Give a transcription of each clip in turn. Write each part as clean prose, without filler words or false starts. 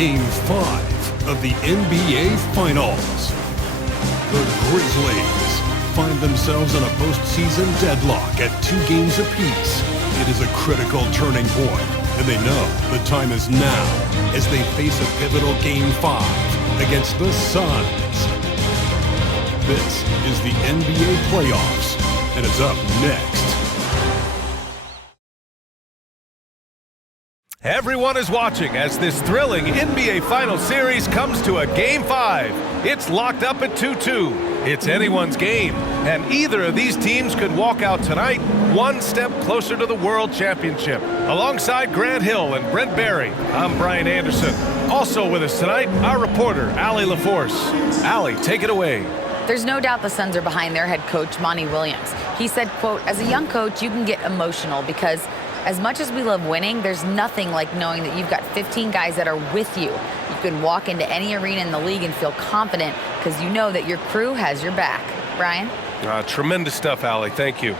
Game 5 of the NBA Finals. The Grizzlies find themselves in a postseason deadlock at 2 games apiece. It is a critical turning point, and they know the time is now as they face a pivotal Game 5 against the Suns. This is the NBA playoffs, and it's up next. Everyone is watching as this thrilling NBA Finals series comes to a Game 5. It's locked up at 2-2. It's anyone's game, and either of these teams could walk out tonight one step closer to the World Championship. Alongside Grant Hill and Brent Barry, I'm Brian Anderson. Also with us tonight, our reporter, Allie LaForce. Allie, take it away. There's no doubt the Suns are behind their head coach, Monty Williams. He said, quote, as a young coach, you can get emotional because as much as we love winning, there's nothing like knowing that you've got 15 guys that are with you. You can walk into any arena in the league and feel confident because you know that your crew has your back. Brian? Tremendous stuff, Allie. Thank you.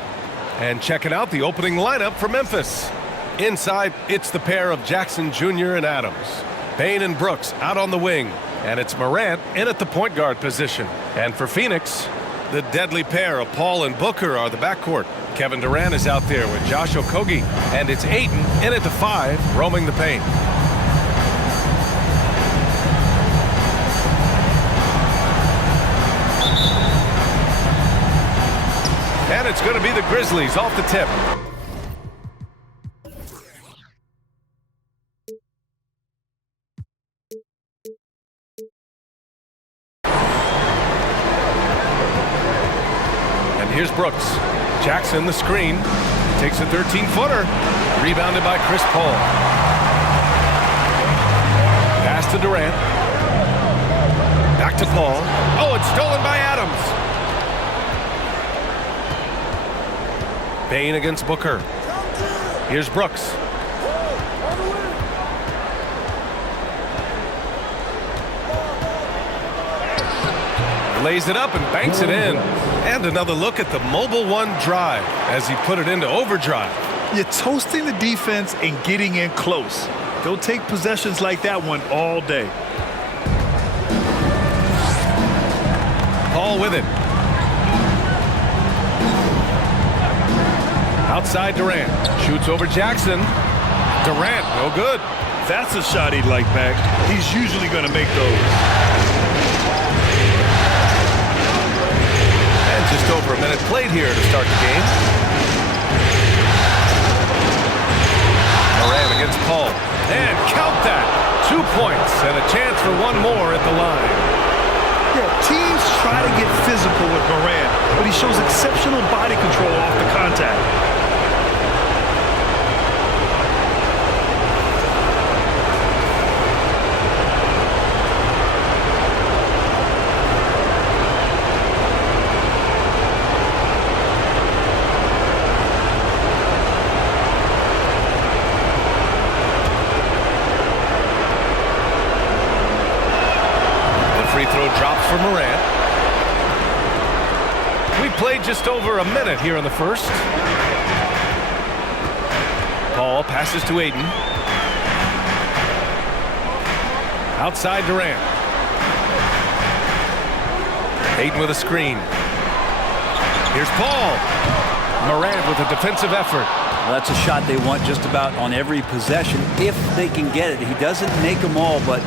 And checking out the opening lineup for Memphis. Inside, it's the pair of Jackson Jr. and Adams. Bane and Brooks out on the wing. And it's Morant in at the point guard position. And for Phoenix, the deadly pair of Paul and Booker are the backcourt. Kevin Durant is out there with Josh Okogie. And it's Ayton in at the 5, roaming the paint. And it's going to be the Grizzlies off the tip. And here's Brooks. Jackson the screen. Takes a 13-footer. Rebounded by Chris Paul. Pass to Durant. Back to Paul. Oh, it's stolen by Adams. Bane against Booker. Here's Brooks. Lays it up and banks it in. And another look at the Mobile One drive as he put it into overdrive. You're toasting the defense and getting in close. They'll take possessions like that one all day. Paul with it. Outside Durant. Shoots over Jackson. Durant, no good. That's a shot he'd like back. He's usually going to make those. And just over a minute played here to start the game. Morant against Paul. And count that. 2 points and a chance for one more at the line. Yeah, teams try to get physical with Morant, but he shows exceptional body control off the contact. Drops for Morant. We played just over a minute here in the first. Paul passes to Ayton. Outside Durant. Ayton with a screen. Here's Paul. Morant with a defensive effort. Well, that's a shot they want just about on every possession if they can get it. He doesn't make them all, but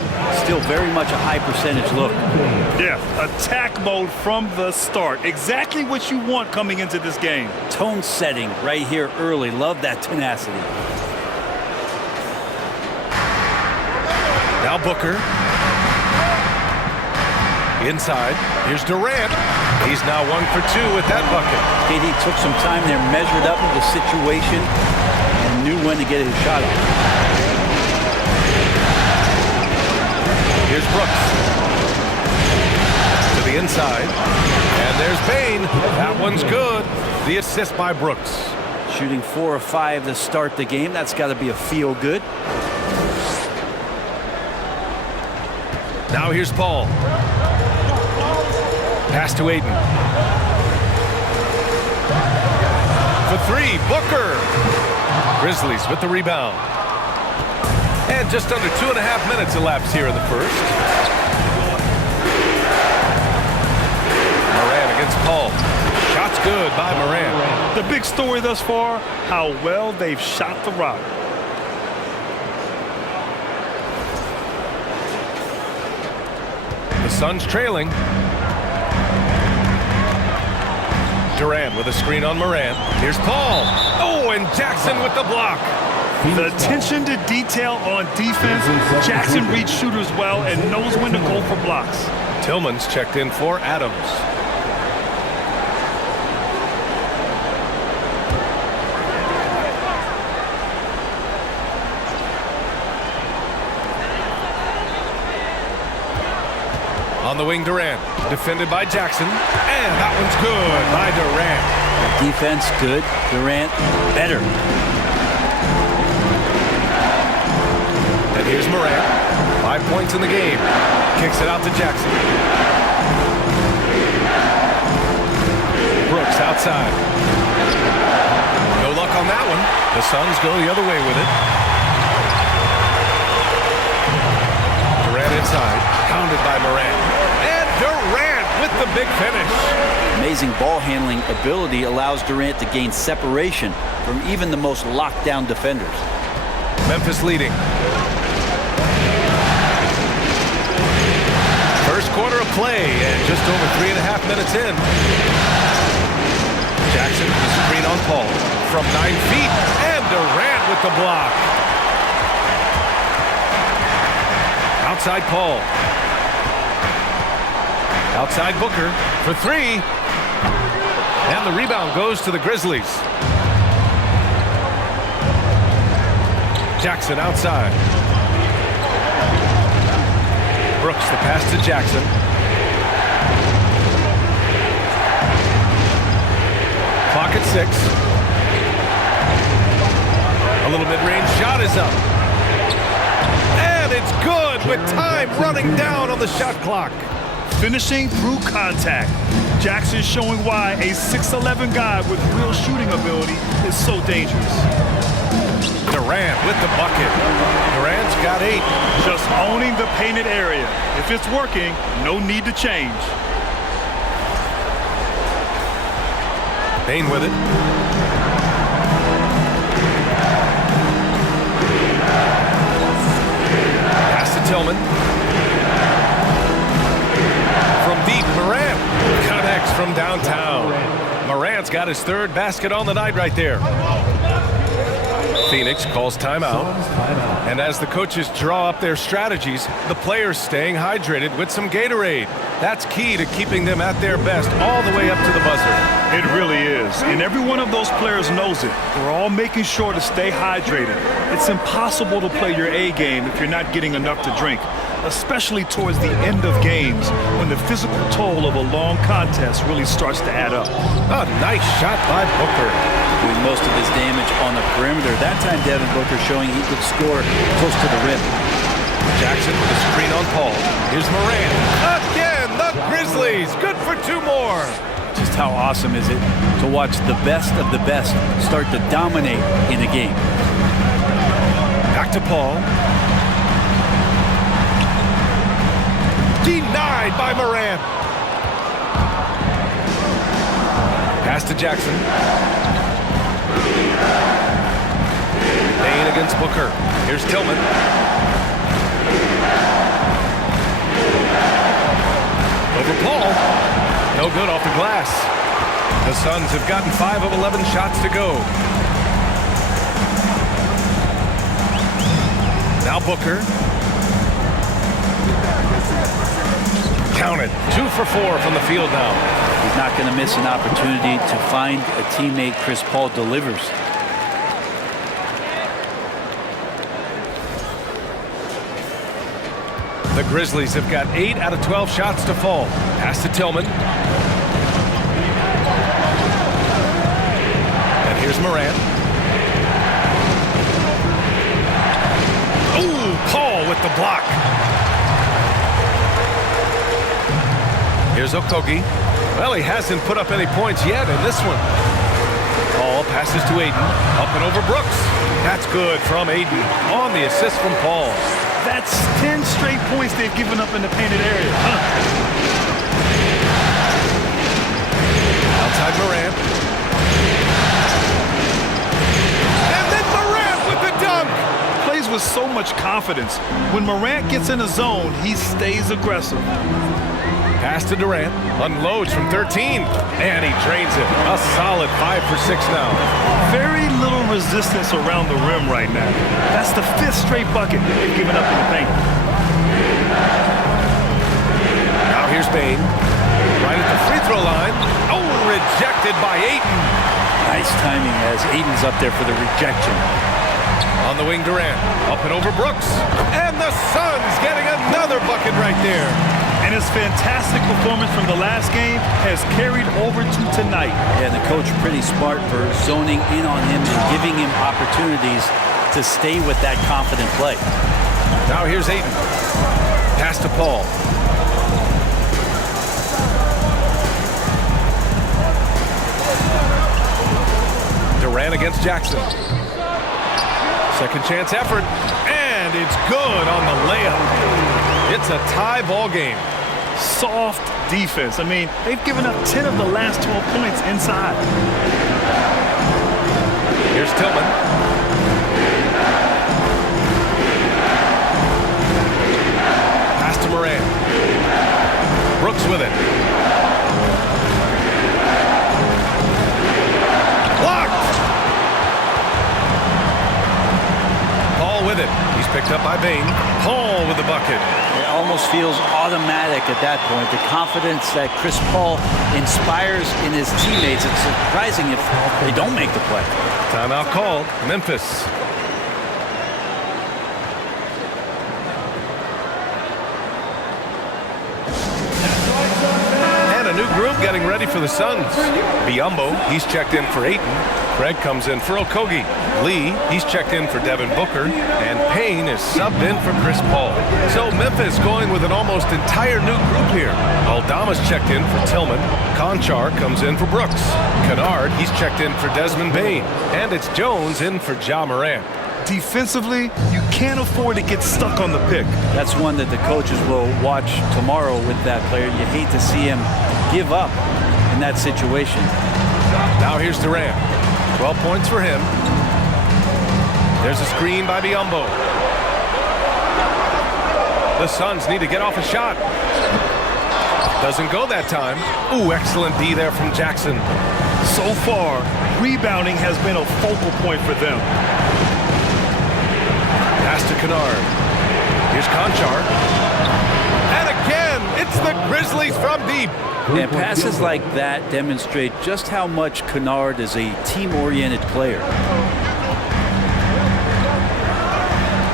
still very much a high percentage look. Yeah, attack mode from the start. Exactly what you want coming into this game. Tone setting right here early. Love that tenacity. Now Booker. Inside. Here's Durant. He's now 1 for 2 with that bucket. KD took some time there, measured up the situation, and knew when to get his shot off. Here's Brooks. To the inside. And there's Bane. That one's good. The assist by Brooks. Shooting 4 or 5 to start the game. That's got to be a feel good. Now here's Paul. Pass to Ayton. For 3, Booker. Grizzlies with the rebound. And And just under 2.5 minutes elapsed here in the first. Moran against Paul. Shot's good by Moran. The big story thus far, how well they've shot the rock. The Suns trailing. Durant with a screen on Moran. Here's Paul. Oh, and Jackson with the block. The attention to detail on defense. Jackson reads shooters well and knows when to go for blocks. Tillman's checked in for Adams. On the wing, Durant. Defended by Jackson. And that one's good by Durant. Defense, good. Durant, better. And here's Moran. 5 points in the game. Kicks it out to Jackson. Brooks outside. No luck on that one. The Suns go the other way with it. Durant inside. Pounded by Moran. And Durant with the big finish. Amazing ball handling ability allows Durant to gain separation from even the most locked down defenders. Memphis leading. First quarter of play and just over 3.5 minutes in. Jackson with the screen on Paul from 9 feet and Durant with the block. Outside Paul. Outside Booker for 3. And the rebound goes to the Grizzlies. Jackson outside. Brooks the pass to Jackson. Clock at 6. A little mid-range shot is up. And it's good with time running down on the shot clock. Finishing through contact. Jackson showing why a 6'11" guy with real shooting ability is so dangerous. Durant with the bucket. Durant's got 8. Just owning the painted area. If it's working, no need to change. Payne with it. Pass to Tillman. From deep, Morant connects from downtown. Morant's got his 3rd basket on the night right there. Phoenix calls timeout. And as the coaches draw up their strategies, the players staying hydrated with some Gatorade. That's key to keeping them at their best all the way up to the buzzer. It really is. And every one of those players knows it. We're all making sure to stay hydrated. It's impossible to play your A game if you're not getting enough to drink, especially towards the end of games when the physical toll of a long contest really starts to add up. A nice shot by Booker. Doing most of his damage on the perimeter. That time, Devin Booker showing he could score close to the rim. Jackson with the screen on Paul. Here's Moran. Again, the Grizzlies. Good for 2 more. Just how awesome is it to watch the best of the best start to dominate in a game. Back to Paul. Denied by Moran. Pass to Jackson. Payne against Booker. Here's Tillman. Over Paul. No good off the glass. The Suns have gotten 5 of 11 shots to go. Now Booker. Counted. 2 for 4 from the field now. He's not going to miss an opportunity to find a teammate. Chris Paul delivers. The Grizzlies have got 8 out of 12 shots to fall. Pass to Tillman. And here's Moran. Oh, Paul with the block. Here's Okogie. Well, he hasn't put up any points yet in this one. Paul passes to Aiden. Up and over Brooks. That's good from Aiden on the assist from Paul. That's 10 straight points they've given up in the painted area. Outside Morant. And then Morant with the dunk. Plays with so much confidence. When Morant gets in the zone, he stays aggressive. Pass to Durant. Unloads from 13. And he drains it. A solid 5 for 6 now. Very little resistance around the rim right now. That's the 5th straight bucket they've given up in the paint. Now here's Bane. Right at the free throw line. Oh, rejected by Ayton. Nice timing as Aiden's up there for the rejection. On the wing, Durant. Up and over Brooks. And the Suns getting another bucket right there. And his fantastic performance from the last game has carried over to tonight. And the coach pretty smart for zoning in on him and giving him opportunities to stay with that confident play. Now here's Ayton. Pass to Paul. Durant against Jackson. Second chance effort. And it's good on the layup. It's a tie ball game. Soft defense. I mean, they've given up 10 of the last 12 points inside. Here's Tillman. Pass to Morant. Brooks with it. Blocked! Paul with it. He's picked up by Bane. Paul with the bucket. It almost feels automatic at that point. The confidence that Chris Paul inspires in his teammates. It's surprising if they don't make the play. Timeout called. Memphis. And a new group getting ready for the Suns. Biyombo, he's checked in for Ayton. Craig comes in for Okogie. Lee, he's checked in for Devin Booker. And Payne is subbed in for Chris Paul. So Memphis going with an almost entire new group here. Aldama's checked in for Tillman. Conchar comes in for Brooks. Kennard, he's checked in for Desmond Bane. And it's Jones in for Ja Morant. Defensively, you can't afford to get stuck on the pick. That's one that the coaches will watch tomorrow with that player. You hate to see him give up in that situation. Now here's Durant. 12 points for him. There's a screen by Biyombo. The Suns need to get off a shot. Doesn't go that time. Ooh, excellent D there from Jackson. So far, rebounding has been a focal point for them. Pass to Kennard. Here's Conchar. And again, it's the Grizzlies from deep. And passes like that demonstrate just how much Kennard is a team-oriented player.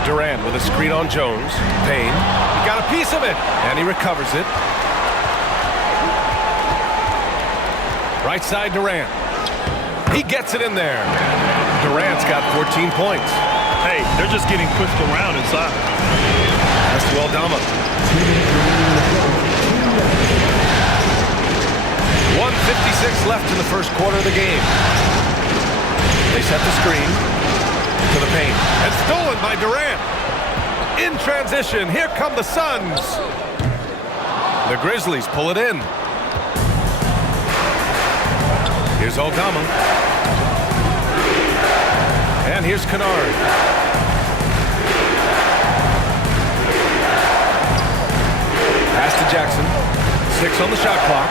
Durant with a screen on Jones. Payne, he got a piece of it, and he recovers it. Right side, Durant. He gets it in there. Durant's got 14 points. Hey, they're just getting pushed around inside. That's to Aldama. 1:56 left in the first quarter of the game. They set the screen to the paint. And stolen by Durant. In transition, here come the Suns. The Grizzlies pull it in. Here's Aldama. And here's Kennard. Pass to Jackson. 6 on the shot clock.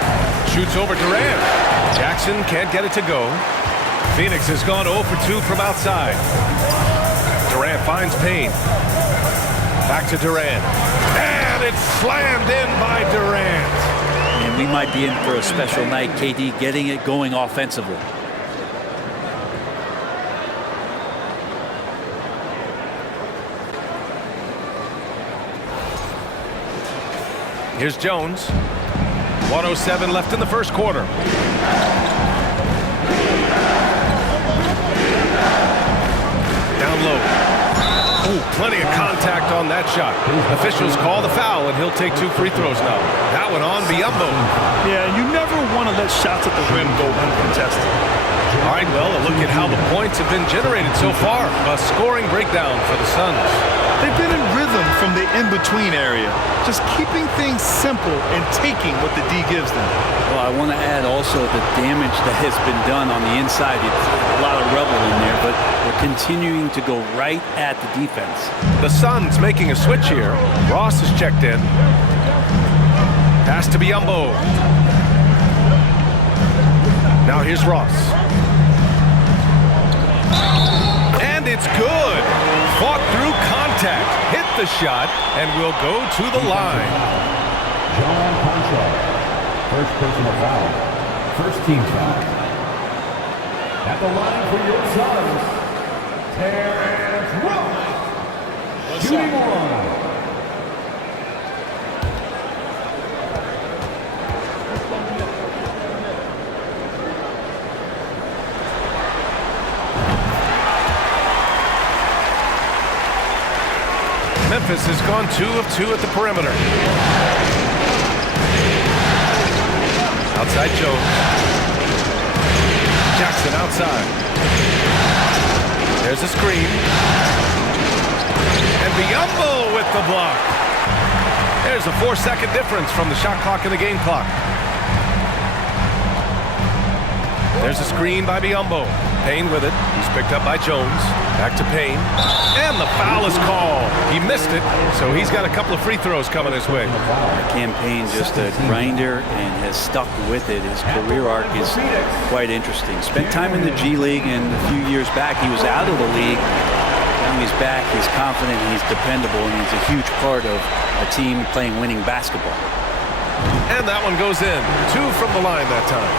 Shoots over Durant. Jackson can't get it to go. Phoenix has gone 0 for 2 from outside. Durant finds Payne. Back to Durant. And it's slammed in by Durant. And we might be in for a special night, KD getting it going offensively. Here's Jones. 1:07 left in the first quarter. Down low. Ooh, plenty of contact on that shot. Officials call the foul, and he'll take 2 free throws now. That one on Biyombo. Yeah, you never want to let shots at the rim go uncontested. All right, well, a look at how the points have been generated so far. A scoring breakdown for the Suns. They've been in rhythm from the in-between area, just keeping things simple and taking what the D gives them. Well, I want to add also the damage that has been done on the inside. It's a lot of rubble in there, but they're continuing to go right at the defense. The Suns making a switch here. Ross is checked in. Pass to Biyombo. Now here's Ross. And it's good. Fought through contact, hit the shot, and will go to the line. First personal foul. First team foul. At the line for your Suns, Terrence Ross. Shooting one. Memphis has gone 2 of 2 at the perimeter. Outside Jones. Jackson outside. There's a screen. And Biyombo with the block. There's a 4-second difference from the shot clock and the game clock. There's a screen by Biyombo. Payne with it. He's picked up by Jones. Back to Payne. And the foul is called. He missed it, so he's got a couple of free throws coming his way. Campaign just a grinder and has stuck with it. His career arc is quite interesting. Spent time in the G League, and a few years back he was out of the league. Now he's back, he's confident, he's dependable, and he's a huge part of a team playing winning basketball. And that one goes in. 2 from the line that time.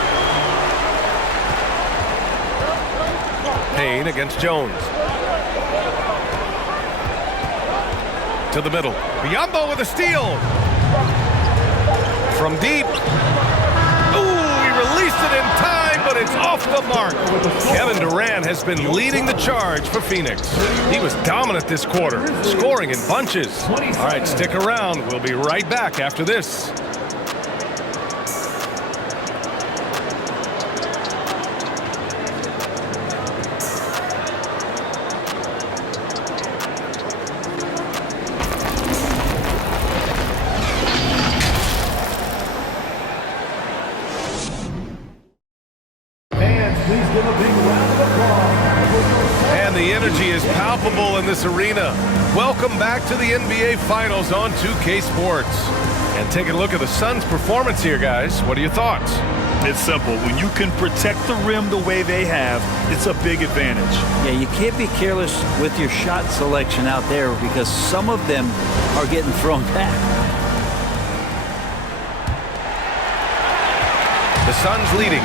Payne against Jones. To the middle. Biyombo with a steal. From deep. Ooh, he released it in time, but it's off the mark. Kevin Durant has been leading the charge for Phoenix. He was dominant this quarter, scoring in bunches. All right, stick around. We'll be right back after this. And the energy is palpable in this arena. Welcome back to the NBA Finals on 2K Sports. And taking a look at the Suns' performance here, guys. What are your thoughts? It's simple. When you can protect the rim the way they have, it's a big advantage. Yeah, you can't be careless with your shot selection out there because some of them are getting thrown back. The Suns leading.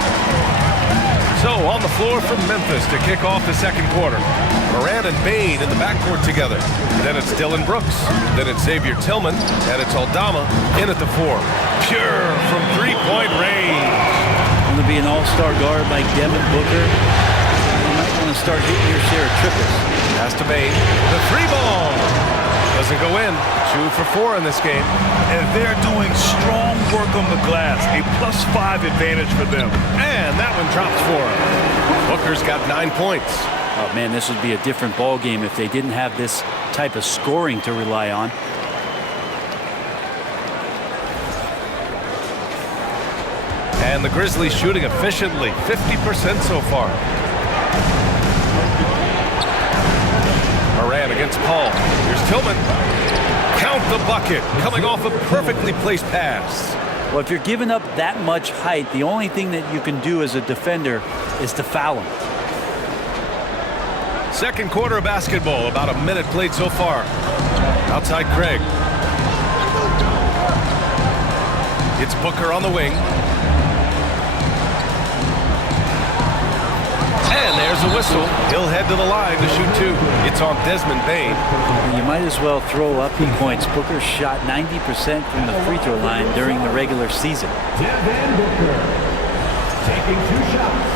So on the floor from Memphis to kick off the second quarter. Morant and Payne in the backcourt together. Then it's Dylan Brooks. Then it's Xavier Tillman. And it's Aldama in at the 4. Pure from three-point range. Going to be an all-star guard like Devin Booker. You might want to start hitting your share of triples. Pass to Payne. The 3-ball. Doesn't go in. 2 for 4 in this game. And they're doing strong work on the glass. A +5 advantage for them. And that one drops for him. Booker's got 9 points. Oh, man, this would be a different ball game if they didn't have this type of scoring to rely on. And the Grizzlies shooting efficiently. 50% so far. Morant against Paul. Here's Tillman. Count the bucket. Coming off a perfectly placed pass. Well, if you're giving up that much height, the only thing that you can do as a defender is to foul him. Second quarter of basketball. About a minute played so far. Outside Craig. It's Booker on the wing. And there's a whistle. He'll head to the line to shoot 2. It's on Desmond Bane. You might as well throw up the points. Booker shot 90% from the free throw line during the regular season. Devin Booker taking 2 shots.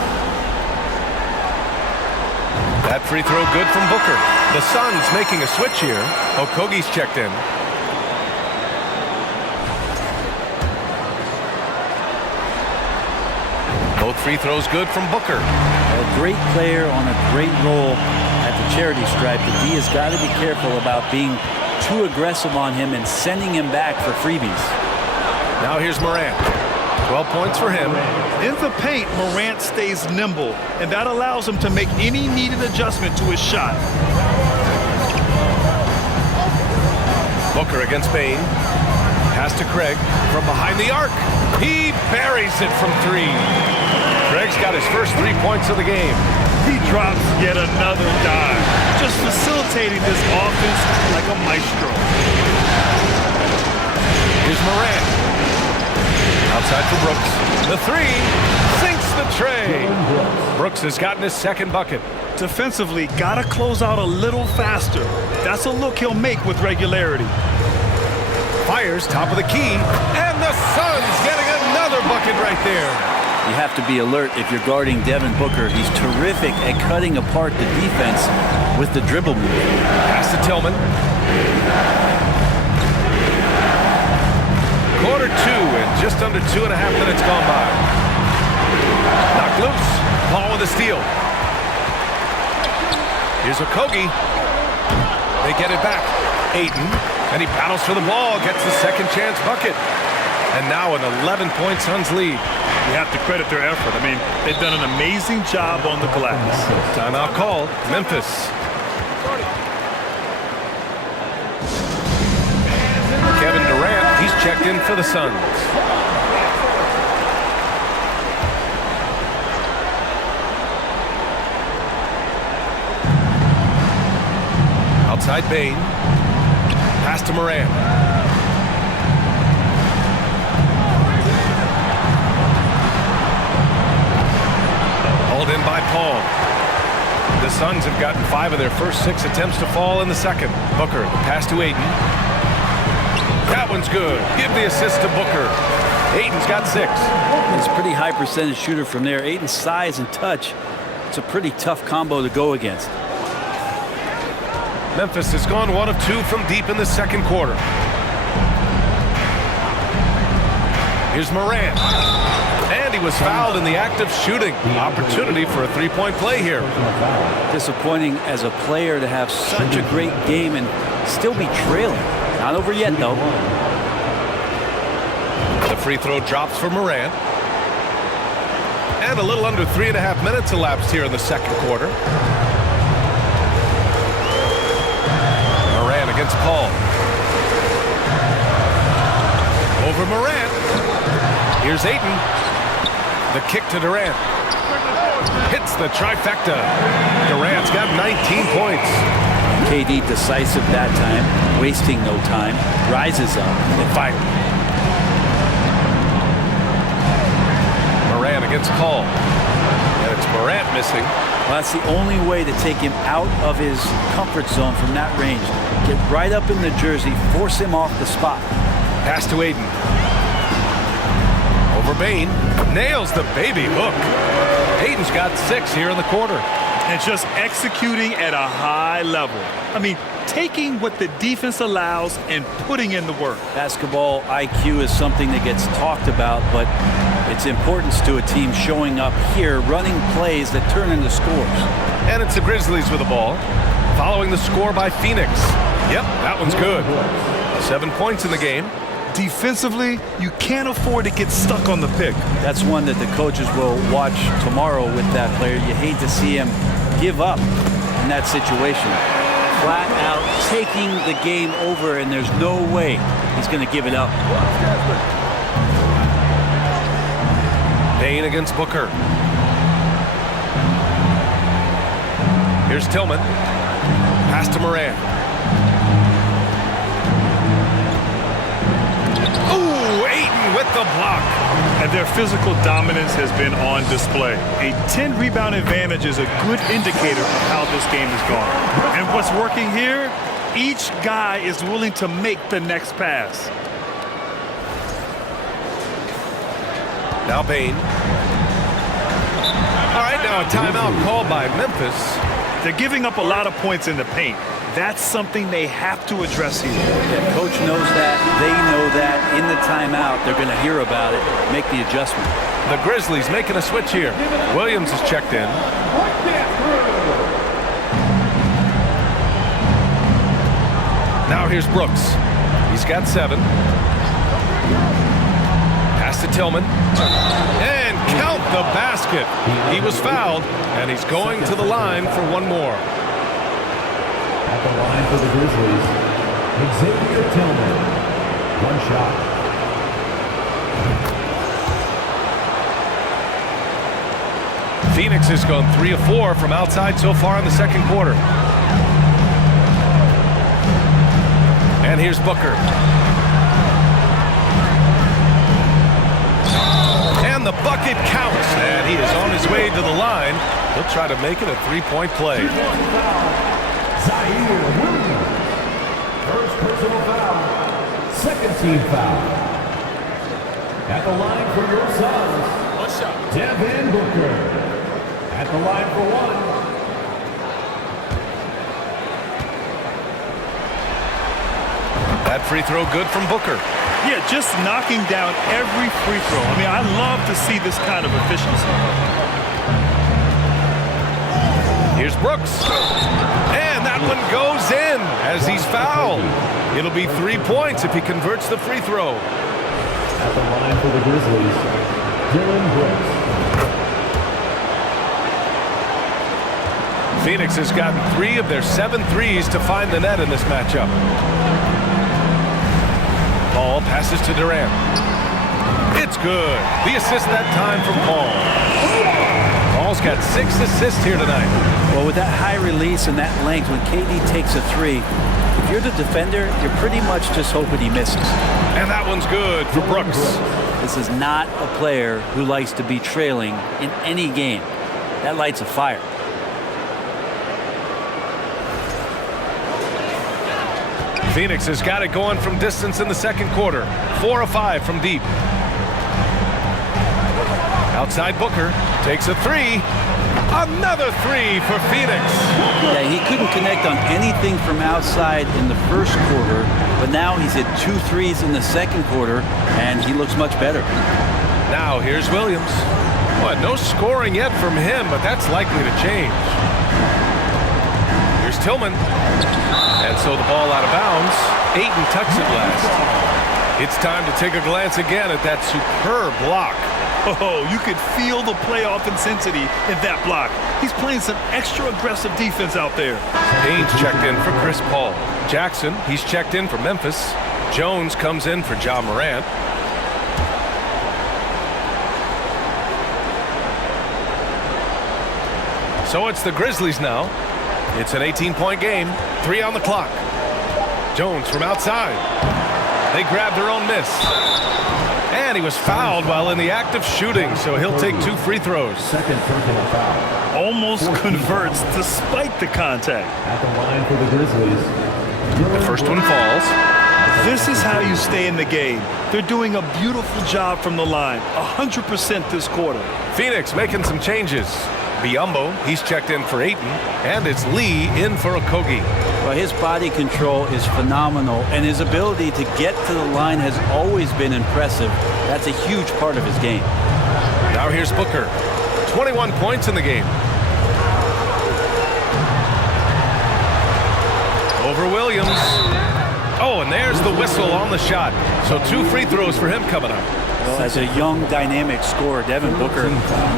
That free throw good from Booker. The Suns making a switch here. Okogie's checked in. Both free throw's good from Booker. A great player on a great role at the charity stripe. The D has got to be careful about being too aggressive on him and sending him back for freebies. Now here's Morant. 12 points for him. In the paint, Morant stays nimble, and that allows him to make any needed adjustment to his shot. Booker against Bain. Pass to Craig from behind the arc. He buries it from 3. Craig's got his first 3 points of the game. He drops yet another dive, just facilitating this offense like a maestro. Here's Morant. Outside for Brooks. The 3 sinks the tray. Brooks has gotten his second bucket. Defensively, gotta close out a little faster. That's a look he'll make with regularity. Fires top of the key, and the Suns getting another bucket right there. You have to be alert if you're guarding Devin Booker. He's terrific at cutting apart the defense with the dribble move. Pass to Tillman. Quarter 2 and just under 2.5 minutes gone by. Knocked loose. Paul with a steal. Here's Okogie. They get it back. Ayton. And he battles for the ball. Gets the second chance bucket. And now an 11-point Suns lead. You have to credit their effort. I mean, they've done an amazing job on the glass. Timeout called. Memphis. Kevin Durant, he's checked in for the Suns. Outside Bain. Pass to Morant. Hauled in by Paul. The Suns have gotten 5 of their first 6 attempts to fall in the second. Booker, the pass to Ayton. That one's good. Give the assist to Booker. Ayton's got 6. He's a pretty high percentage shooter from there. Ayton's size and touch, it's a pretty tough combo to go against. Memphis has gone 1 of 2 from deep in the second quarter. Here's Morant. And he was fouled in the act of shooting. Opportunity for a 3-point play here. Disappointing as a player to have such a great game and still be trailing. Not over yet, though. The free throw drops for Morant. And a little under 3.5 minutes elapsed here in the second quarter. Morant against Paul. Over Morant. Here's Ayton. The kick to Durant. Hits the trifecta. Durant's got 19 points. KD decisive that time, wasting no time, rises up and fires. Morant against Paul. And it's Morant missing. Well, that's the only way to take him out of his comfort zone from that range. Get right up in the jersey, force him off the spot. Pass to Ayton. Over Bain. Nails the baby hook. Ayton's got 6 here in the quarter. And just executing at a high level. I mean, taking what the defense allows and putting in the work. Basketball IQ is something that gets talked about, but its importance to a team showing up here, running plays that turn into scores. And it's the Grizzlies with the ball. Following the score by Phoenix. Yep, that one's good. 7 points in the game. Defensively, you can't afford to get stuck on the pick. That's one that the coaches will watch tomorrow with that player. You hate to see him give up in that situation. Flat out taking the game over, and there's no way he's going to give it up. Bain against Booker. Here's Tillman. Pass to Morant. Ooh, Ayton with the block. And their physical dominance has been on display. A 10-rebound advantage is a good indicator of how this game is going. And what's working here, each guy is willing to make the next pass. Now Bain. All right, now a timeout called by Memphis. They're giving up a lot of points in the paint. That's something they have to address here. Yeah, coach knows that. They know that. In the timeout, they're going to hear about it, make the adjustment. The Grizzlies making a switch here. Williams is checked in. Now here's Brooks. He's got 7. Pass to Tillman. And count the basket. He was fouled, and he's going to the line for one more. At the line for the Grizzlies, Xavier Tillman. 1 shot. Phoenix has gone 3 of 4 from outside so far in the second quarter. And here's Booker. And the bucket counts, and he is on his way to the line. He'll try to make it a 3-point play. Zaire Williams. First personal foul. Second team foul. At the line for your Suns, Devin Booker. At the line for 1. That free throw good from Booker. Yeah, just knocking down every free throw. I mean, I love to see this kind of efficiency. Here's Brooks. And that one goes in as he's fouled. It'll be 3 points if he converts the free throw. At the line for the Grizzlies, Dylan Brooks. Phoenix has gotten 3 of their 7 threes to find the net in this matchup. Paul passes to Durant. It's good. The assist that time from Paul. Paul's got 6 assists here tonight. Well, with that high release and that length, when KD takes a 3, if you're the defender, you're pretty much just hoping he misses. And that one's good for Brooks. This is not a player who likes to be trailing in any game. That lights a fire. Phoenix has got it going from distance in the second quarter. 4 of 5 from deep. Outside Booker takes a 3. Another 3 for Phoenix. Yeah, he couldn't connect on anything from outside in the first quarter, but now he's hit 2 threes in the second quarter, and he looks much better. Now here's Williams. Well, no scoring yet from him, but that's likely to change. Here's Tillman. And so the ball out of bounds. Ayton tucks it last. It's time to take a glance again at that superb block. Oh, you could feel the playoff intensity in that block. He's playing some extra aggressive defense out there. Haynes checked in for Chris Paul. Jackson, he's checked in for Memphis. Jones comes in for Ja Morant. So it's the Grizzlies now. It's an 18-point game. 3 on the clock. Jones from outside. They grabbed their own miss. And he was fouled while in the act of shooting, so he'll take 2 free throws. Second personal foul. Almost converts despite the contact. At the line for the Grizzlies, The first one falls. This is how you stay in the game. They're doing a beautiful job from the line. 100% this quarter. Phoenix making some changes. Biyombo, he's checked in for Ayton, and it's Lee in for Okogie. Well, his body control is phenomenal, and his ability to get to the line has always been impressive. That's a huge part of his game. Now here's Booker. 21 points in the game. Over Williams. Oh, and there's the whistle on the shot. So 2 free throws for him coming up. Well, as a young, dynamic scorer, Devin Booker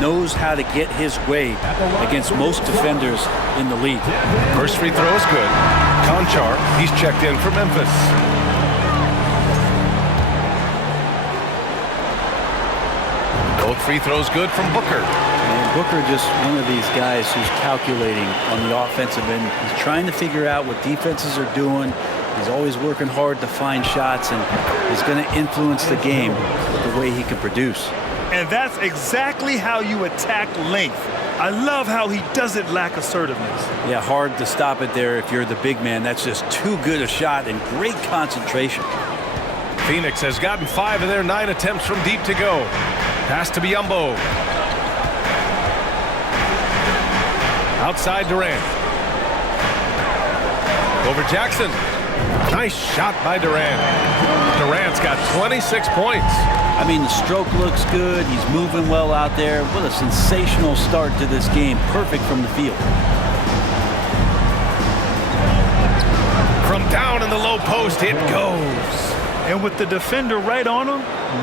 knows how to get his way against most defenders in the league. First free throw is good. Conchar, he's checked in for Memphis. Both free throws good from Booker. And Booker just one of these guys who's calculating on the offensive end. He's trying to figure out what defenses are doing. He's always working hard to find shots, and he's going to influence the game with the way he can produce. And that's exactly how you attack length. I love how he doesn't lack assertiveness. Yeah, hard to stop it there if you're the big man. That's just too good a shot and great concentration. Phoenix has gotten 5 of their 9 attempts from deep to go. Pass to Biyombo. Outside Durant. Over Jackson. Nice shot by Durant. Durant's got 26 points. I mean, the stroke looks good. He's moving well out there. What a sensational start to this game. Perfect from the field. From down in the low post, it goes. And with the defender right on him,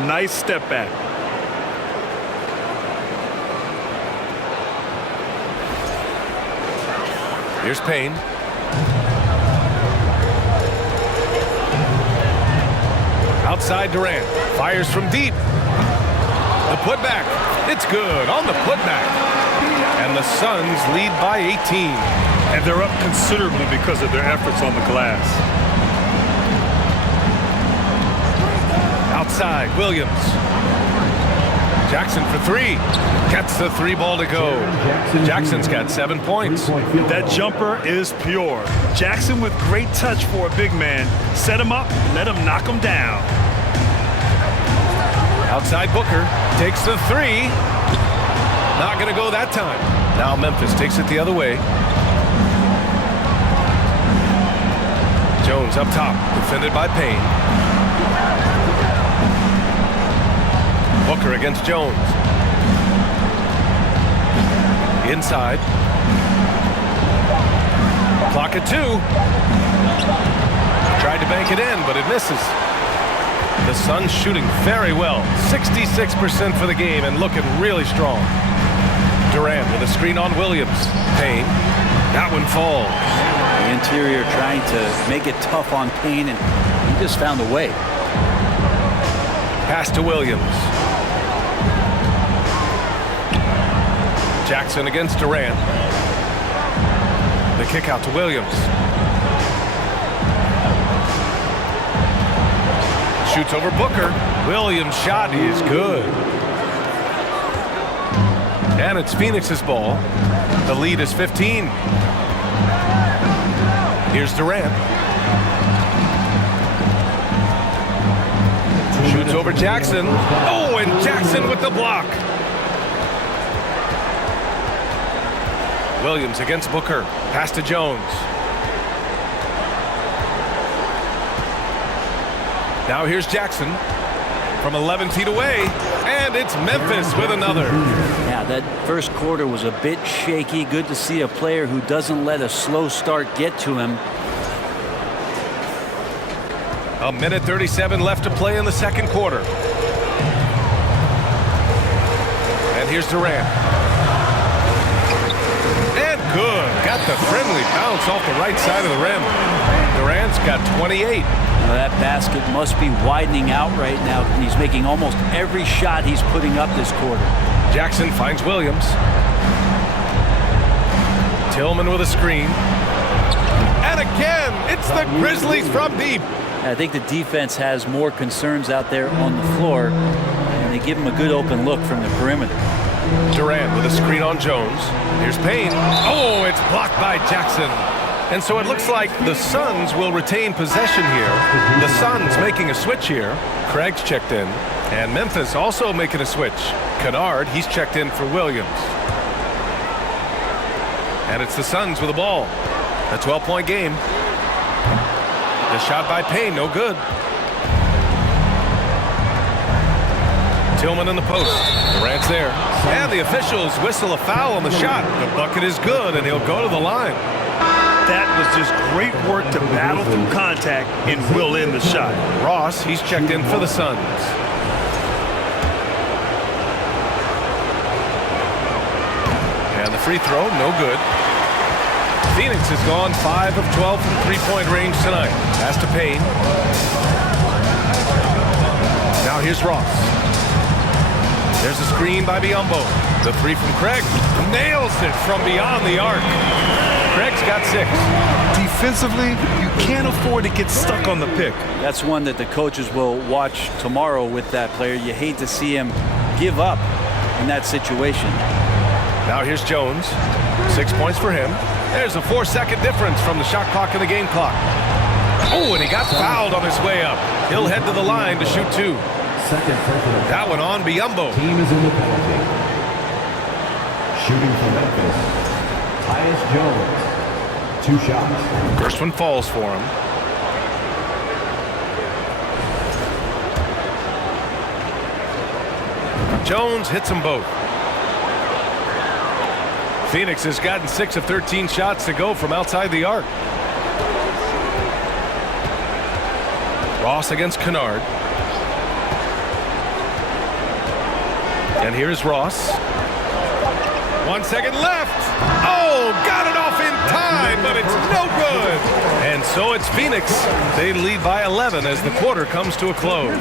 nice step back. Here's Payne. Outside Durant. Fires from deep. The putback. It's good on the putback. And the Suns lead by 18. And they're up considerably because of their efforts on the glass. Outside, Williams. Jackson for three. Gets the three ball to go. Jackson's got 7 points. That jumper is pure. Jackson with great touch for a big man. Set him up, let him knock him down. Outside Booker. Takes the three. Not going to go that time. Now Memphis takes it the other way. Jones up top. Defended by Payne. Booker against Jones. Inside. Clock at 2. Tried to bank it in, but it misses. The Suns shooting very well. 66% for the game and looking really strong. Durant with a screen on Williams. Payne. That one falls. The interior trying to make it tough on Payne, and he just found a way. Pass to Williams. Jackson against Durant. The kick out to Williams. Shoots over Booker. Williams' shot is good. And it's Phoenix's ball. The lead is 15. Here's Durant. Shoots over Jackson. Oh, and Jackson with the block. Williams against Booker. Pass to Jones. Now here's Jackson from 11 feet away, and it's Memphis with another. Yeah, that first quarter was a bit shaky. Good to see a player who doesn't let a slow start get to him. A minute 37 left to play in the second quarter. And here's Durant. And good. Got the friendly bounce off the right side of the rim. Durant's got 28. Now that basket must be widening out right now. He's making almost every shot he's putting up this quarter. Jackson finds Williams. Tillman with a screen. And again, it's the Grizzlies from deep. I think the defense has more concerns out there on the floor, and they give him a good open look from the perimeter. Durant with a screen on Jones. Here's Payne. Oh, it's blocked by Jackson. And so it looks like the Suns will retain possession here. The Suns making a switch here. Craig's checked in. And Memphis also making a switch. Kennard, he's checked in for Williams. And it's the Suns with the ball. A 12-point game. The shot by Payne, no good. Tillman in the post. Durant's there. And the officials whistle a foul on the shot. The bucket is good, and he'll go to the line. That was just great work to battle through contact and will in the shot. Ross, he's checked in for the Suns. And the free throw, no good. Phoenix has gone 5 of 12 from three-point range tonight. Pass to Payne. Now here's Ross. There's a screen by Biyombo. The three from Craig. Nails it from beyond the arc. Craig's got 6. Defensively, you can't afford to get stuck on the pick. That's one that the coaches will watch tomorrow with that player. You hate to see him give up in that situation. Now here's Jones. 6 points for him. There's a 4-second difference from the shot clock and the game clock. Oh, and he got fouled on his way up. He'll head to the line to shoot 2. That one on Biyombo. Team is in the penalty. Shooting for Memphis, Tyus Jones. 2 shots. First one falls for him. Jones hits them both. Phoenix has gotten 6 of 13 shots to go from outside the arc. Ross against Kennard. And here's Ross. 1 second left. Oh, got it off in time, but it's no good. And so it's Phoenix. They lead by 11 as the quarter comes to a close.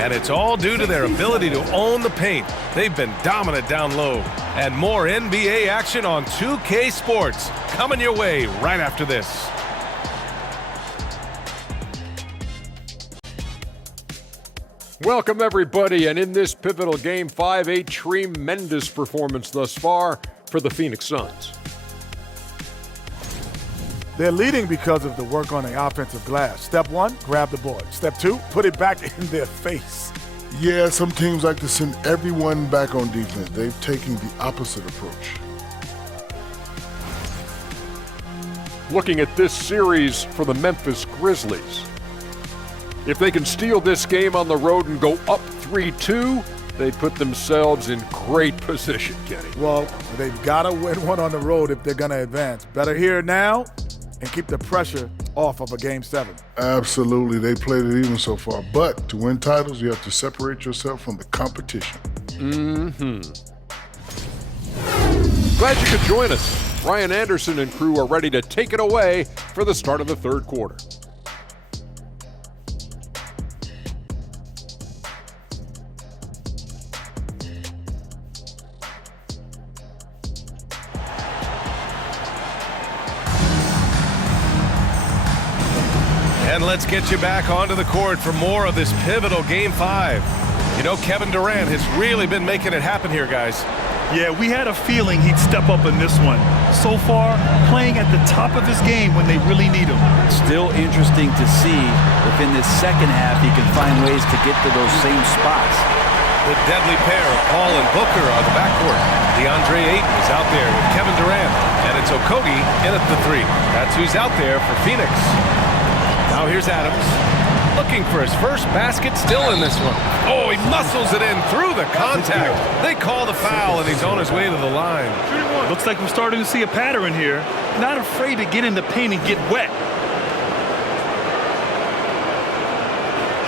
And it's all due to their ability to own the paint. They've been dominant down low. And more NBA action on 2K Sports coming your way right after this. Welcome, everybody, and in this pivotal Game 5, a tremendous performance thus far for the Phoenix Suns. They're leading because of the work on the offensive glass. Step 1, grab the board. Step 2, put it back in their face. Yeah, some teams like to send everyone back on defense. They've taken the opposite approach. Looking at this series for the Memphis Grizzlies. If they can steal this game on the road and go up 3-2, they put themselves in great position, Kenny. Well, they've got to win one on the road if they're going to advance. Better here now and keep the pressure off of a Game 7. Absolutely. They played it even so far. But to win titles, you have to separate yourself from the competition. Glad you could join us. Ryan Anderson and crew are ready to take it away for the start of the third quarter. And let's get you back onto the court for more of this pivotal Game 5. You know, Kevin Durant has really been making it happen here, guys. Yeah, we had a feeling he'd step up in this one. So far, playing at the top of his game when they really need him. Still interesting to see if in this second half he can find ways to get to those same spots. The deadly pair of Paul and Booker are the backcourt. DeAndre Ayton is out there with Kevin Durant, and it's Okogie in at the 3. That's who's out there for Phoenix. Now here's Adams, looking for his first basket, still in this one. Oh, he muscles it in through the contact. They call the foul, and he's on his way to the line. Looks like we're starting to see a pattern here. Not afraid to get in the paint and get wet.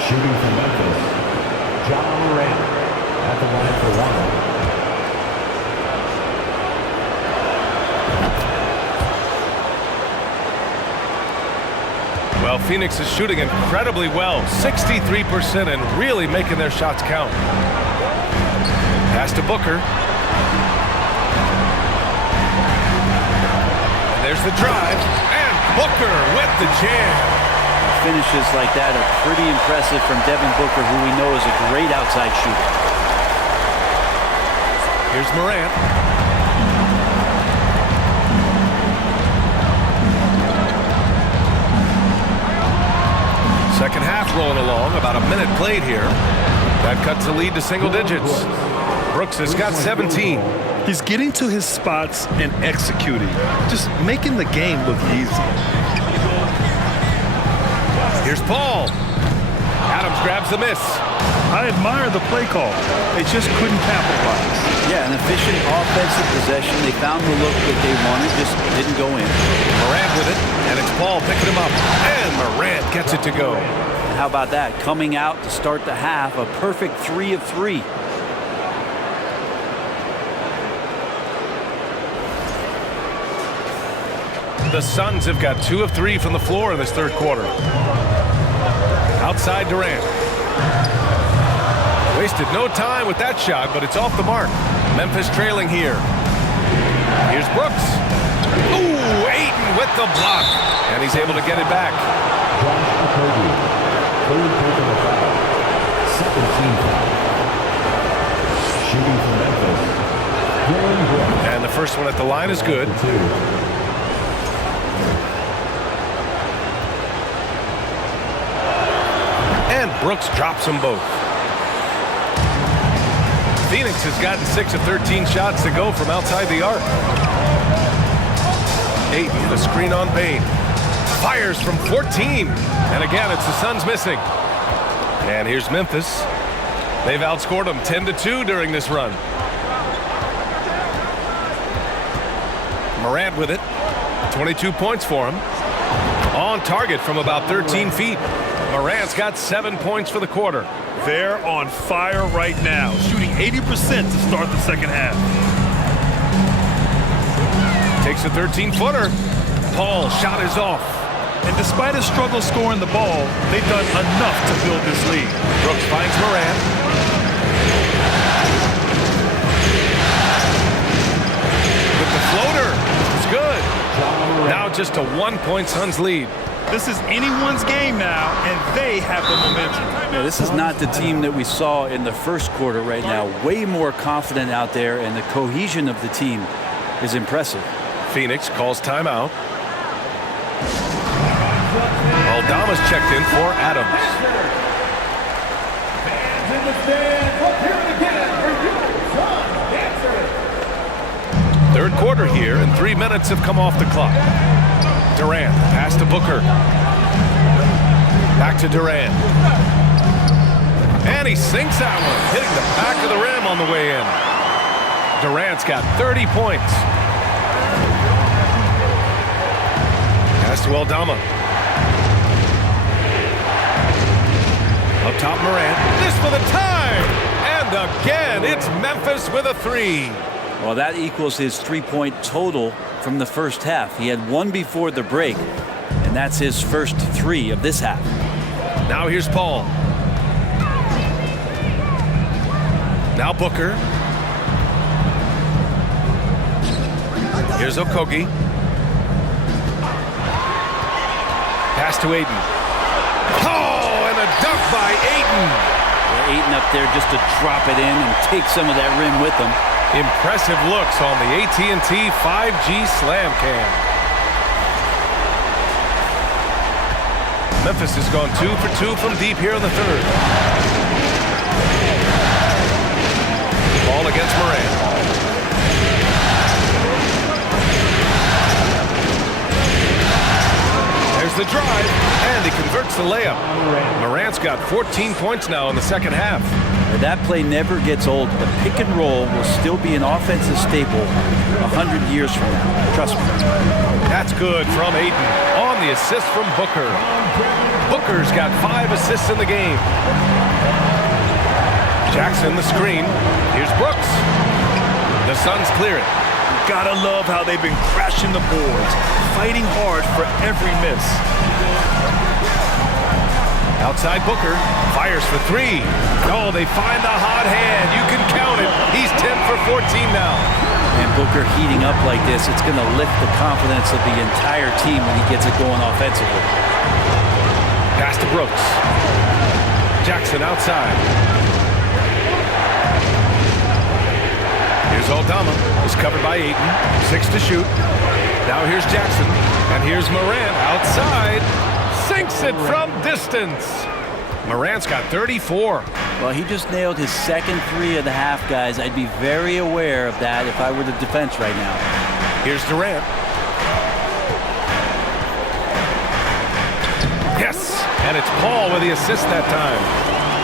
Shooting for Memphis, John Morant at the line for one. Well, Phoenix is shooting incredibly well, 63%, and really making their shots count. Pass to Booker. And there's the drive, and Booker with the jam. Finishes like that are pretty impressive from Devin Booker, who we know is a great outside shooter. Here's Morant. Second half rolling along, about a minute played here. That cuts the lead to single digits. Brooks has got 17. He's getting to his spots and executing, just making the game look easy. Here's Paul. Adams grabs the miss. I admire the play call. They just couldn't capitalize. Yeah, an efficient offensive possession. They found the look that they wanted, just didn't go in. Morant with it, and it's Paul picking him up. And Morant gets it to go. And how about that? Coming out to start the half, a perfect 3 of 3. The Suns have got 2 of 3 from the floor in this third quarter. Outside Durant. Wasted no time with that shot, but it's off the mark. Memphis trailing here. Here's Brooks. Ooh, Ayton with the block. And he's able to get it back. Shooting for Memphis, and the first one at the line is good. And Brooks drops them both. Phoenix has gotten 6 of 13 shots to go from outside the arc. Ayton, the screen on Payne. Fires from 14. And again, it's the Suns missing. And here's Memphis. They've outscored them 10-2 during this run. Morant with it. 22 points for him. On target from about 13 feet. Morant's got 7 points for the quarter. They're on fire right now, shooting 80% to start the second half. Takes a 13-footer. Paul shot is off. And despite his struggle scoring the ball, they've done enough to build this lead. Brooks finds Morant. With the floater. It's good. Now just a 1-point Suns lead. This is anyone's game now, and they have the momentum. Yeah, this is not the team that we saw in the first quarter right now. Way more confident out there, and the cohesion of the team is impressive. Phoenix calls timeout. Aldama's checked in for Adams. Fans in the stands, let's hear it again for your Suns dancers. Third quarter here, and 3 minutes have come off the clock. Durant, pass to Booker. Back to Durant. And he sinks that one, hitting the back of the rim on the way in. Durant's got 30 points. Pass to Aldama. Up top, Morant. This for the tie! And again, it's Memphis with a 3. Well, that equals his 3-point total from the first half. He had one before the break, and that's his first 3 of this half. Now here's Paul. Now Booker. Here's Okogie. Pass to Ayton. Oh, and a dunk by Ayton. Ayton up there just to drop it in and take some of that rim with him. Impressive looks on the AT&T 5G Slam Cam. Memphis has gone 2 for 2 from deep here in the third. Ball against Morant. There's the drive, and he converts the layup. Morant's got 14 points now in the second half. That play never gets old. The pick and roll will still be an offensive staple 100 years from now. Trust me. That's good from Ayton on the assist from Booker. Booker's got 5 assists in the game. Jackson the screen. Here's Brooks. The Suns clear it. Gotta love how they've been crashing the boards, fighting hard for every miss. Outside Booker, fires for 3. Oh, they find the hot hand. You can count it. He's 10 for 14 now. And Booker heating up like this, it's going to lift the confidence of the entire team when he gets it going offensively. Pass to Brooks. Jackson outside. Here's Aldama. Is covered by Ayton. 6 to shoot. Now here's Jackson. And here's Morant outside. Sinks it from distance. Morant's got 34. Well, he just nailed his second 3 of the half, guys. I'd be very aware of that if I were the defense right now. Here's Durant. Yes, and it's Paul with the assist that time.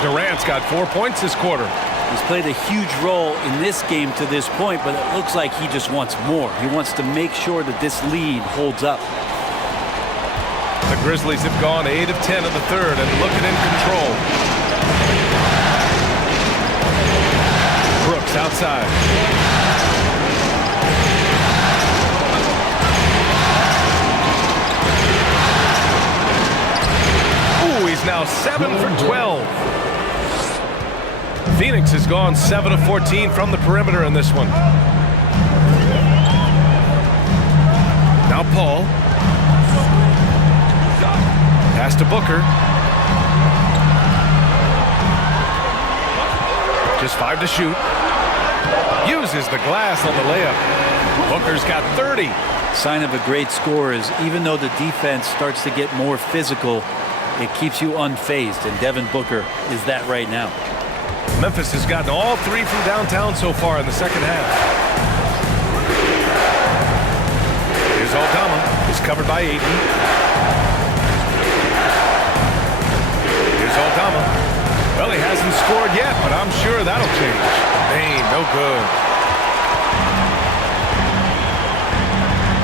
Durant's got 4 points this quarter. He's played a huge role in this game to this point, but it looks like he just wants more. He wants to make sure that this lead holds up. The Grizzlies have gone 8 of 10 in the third and looking in control. Brooks outside. Ooh, he's now 7 for 12. Phoenix has gone 7 of 14 from the perimeter in this one. Now Paul. Pass to Booker. Just 5 to shoot. Uses the glass on the layup. Booker's got 30. Sign of a great score is even though the defense starts to get more physical, it keeps you unfazed, and Devin Booker is that right now. Memphis has gotten all 3 from downtown so far in the second half. Here's Aldama. He's covered by Ayton. Aldama. Well, he hasn't scored yet, but I'm No good.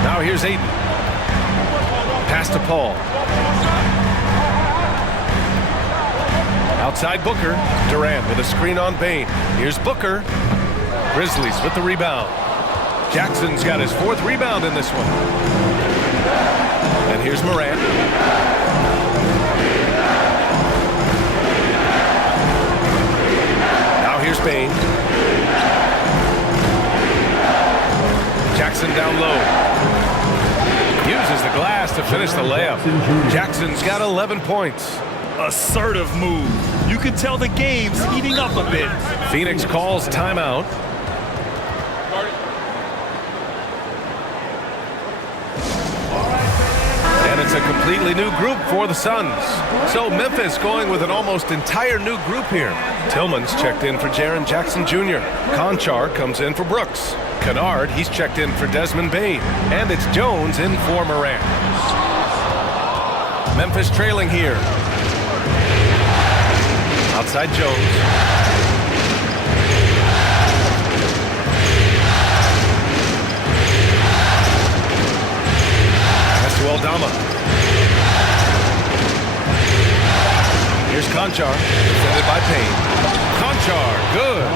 Now here's Aiden. Pass to Paul. Outside Booker. Durant with a screen on Bain. Here's Booker. Grizzlies with the rebound. Jackson's got his 4th rebound in this one. And here's Morant. Now here's Bain. Jackson down low. Uses the glass to finish the layup. Jackson's got 11 points. Assertive move. You can tell the game's heating up a bit. Phoenix calls timeout. And it's a completely new group for the Suns. So Memphis going with an almost entire new group here. Tillman's checked in for Jaren Jackson Jr. Conchar comes in for Brooks. Kennard, he's checked in for Desmond Bain. And it's Jones in for Morant. Memphis trailing here. Outside Jones. Pass to Aldama. Here's Conchar, defended by Payne. Conchar, good.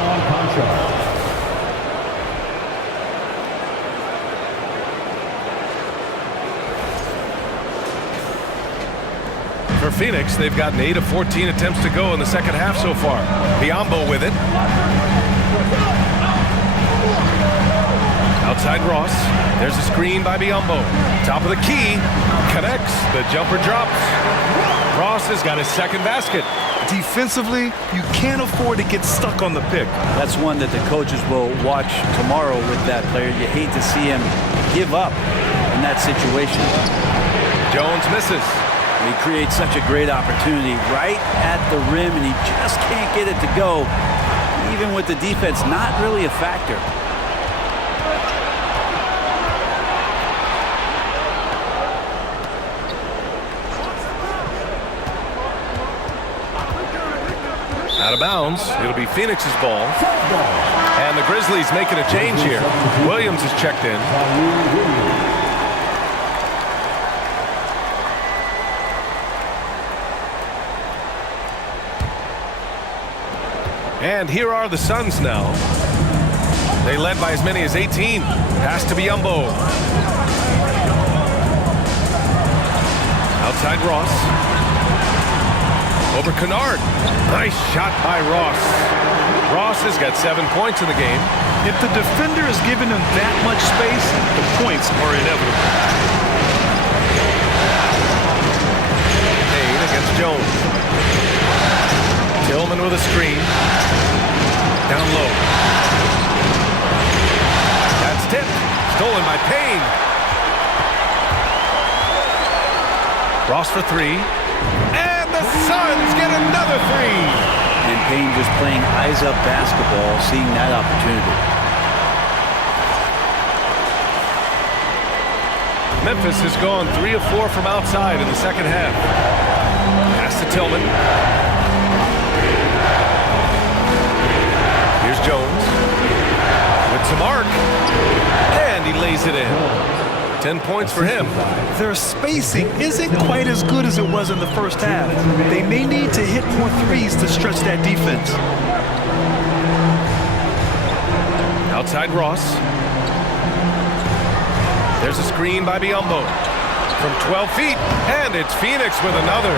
For Phoenix, they've gotten 8 of 14 attempts to go in the second half so far. Biyombo with it. Outside Ross. There's a screen by Biyombo. Top of the key. Connects. The jumper drops. Ross has got his 2nd basket. Defensively, you can't afford to get stuck on the pick. That's one that the coaches will watch tomorrow with that player. You hate to see him give up in that situation. Jones misses. He creates such a great opportunity right at the rim, and he just can't get it to go. Even with the defense not really a factor. Out of bounds. It'll be Phoenix's ball. And the Grizzlies making a change here. Williams is checked in. And here are the Suns now. They led by as many as 18. Pass to Biyombo. Outside Ross. Over Kennard. Nice shot by Ross. Ross has got 7 points in the game. If the defender is giving him that much space, the points are inevitable. Payne against Jones. Tillman with a screen. Down low. That's tipped. Stolen by Payne. Ross for 3. And the Suns get another 3. And Payne just playing eyes-up basketball, seeing that opportunity. Memphis has gone 3 of 4 from outside in the second half. Pass to Tillman. Here's Jones. With some arc. And he lays it in. 10 points for him. Their spacing isn't quite as good as it was in the first half. They may need to hit more threes to stretch that defense. Outside Ross. There's a screen by Biyombo. From 12 feet. And it's Phoenix with another.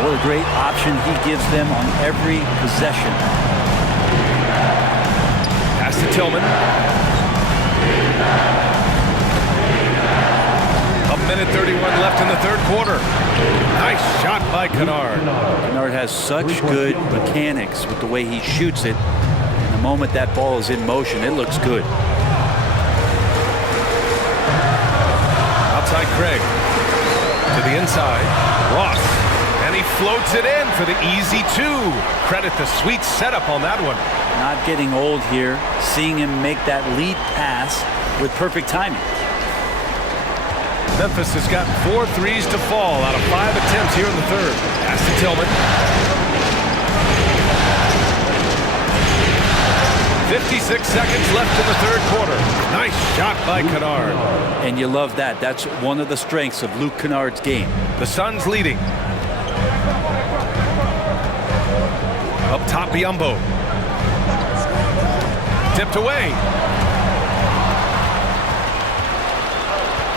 What a great option he gives them on every possession. Pass to Tillman. Minute 31 left in the third quarter. Nice shot by Kennard. Kennard has such good mechanics with the way he shoots it. And the moment that ball is in motion, it looks good. Outside Craig. To the inside. Ross. And he floats it in for the easy 2. Credit the sweet setup on that one. Not getting old here. Seeing him make that lead pass with perfect timing. Memphis has got 4 threes to fall out of 5 attempts here in the third. Pass to Tillman. 56 seconds left in the third quarter. Nice shot by Kennard. And you love that. That's one of the strengths of Luke Kennard's game. The Suns leading. Up top, Biyombo. Tipped away.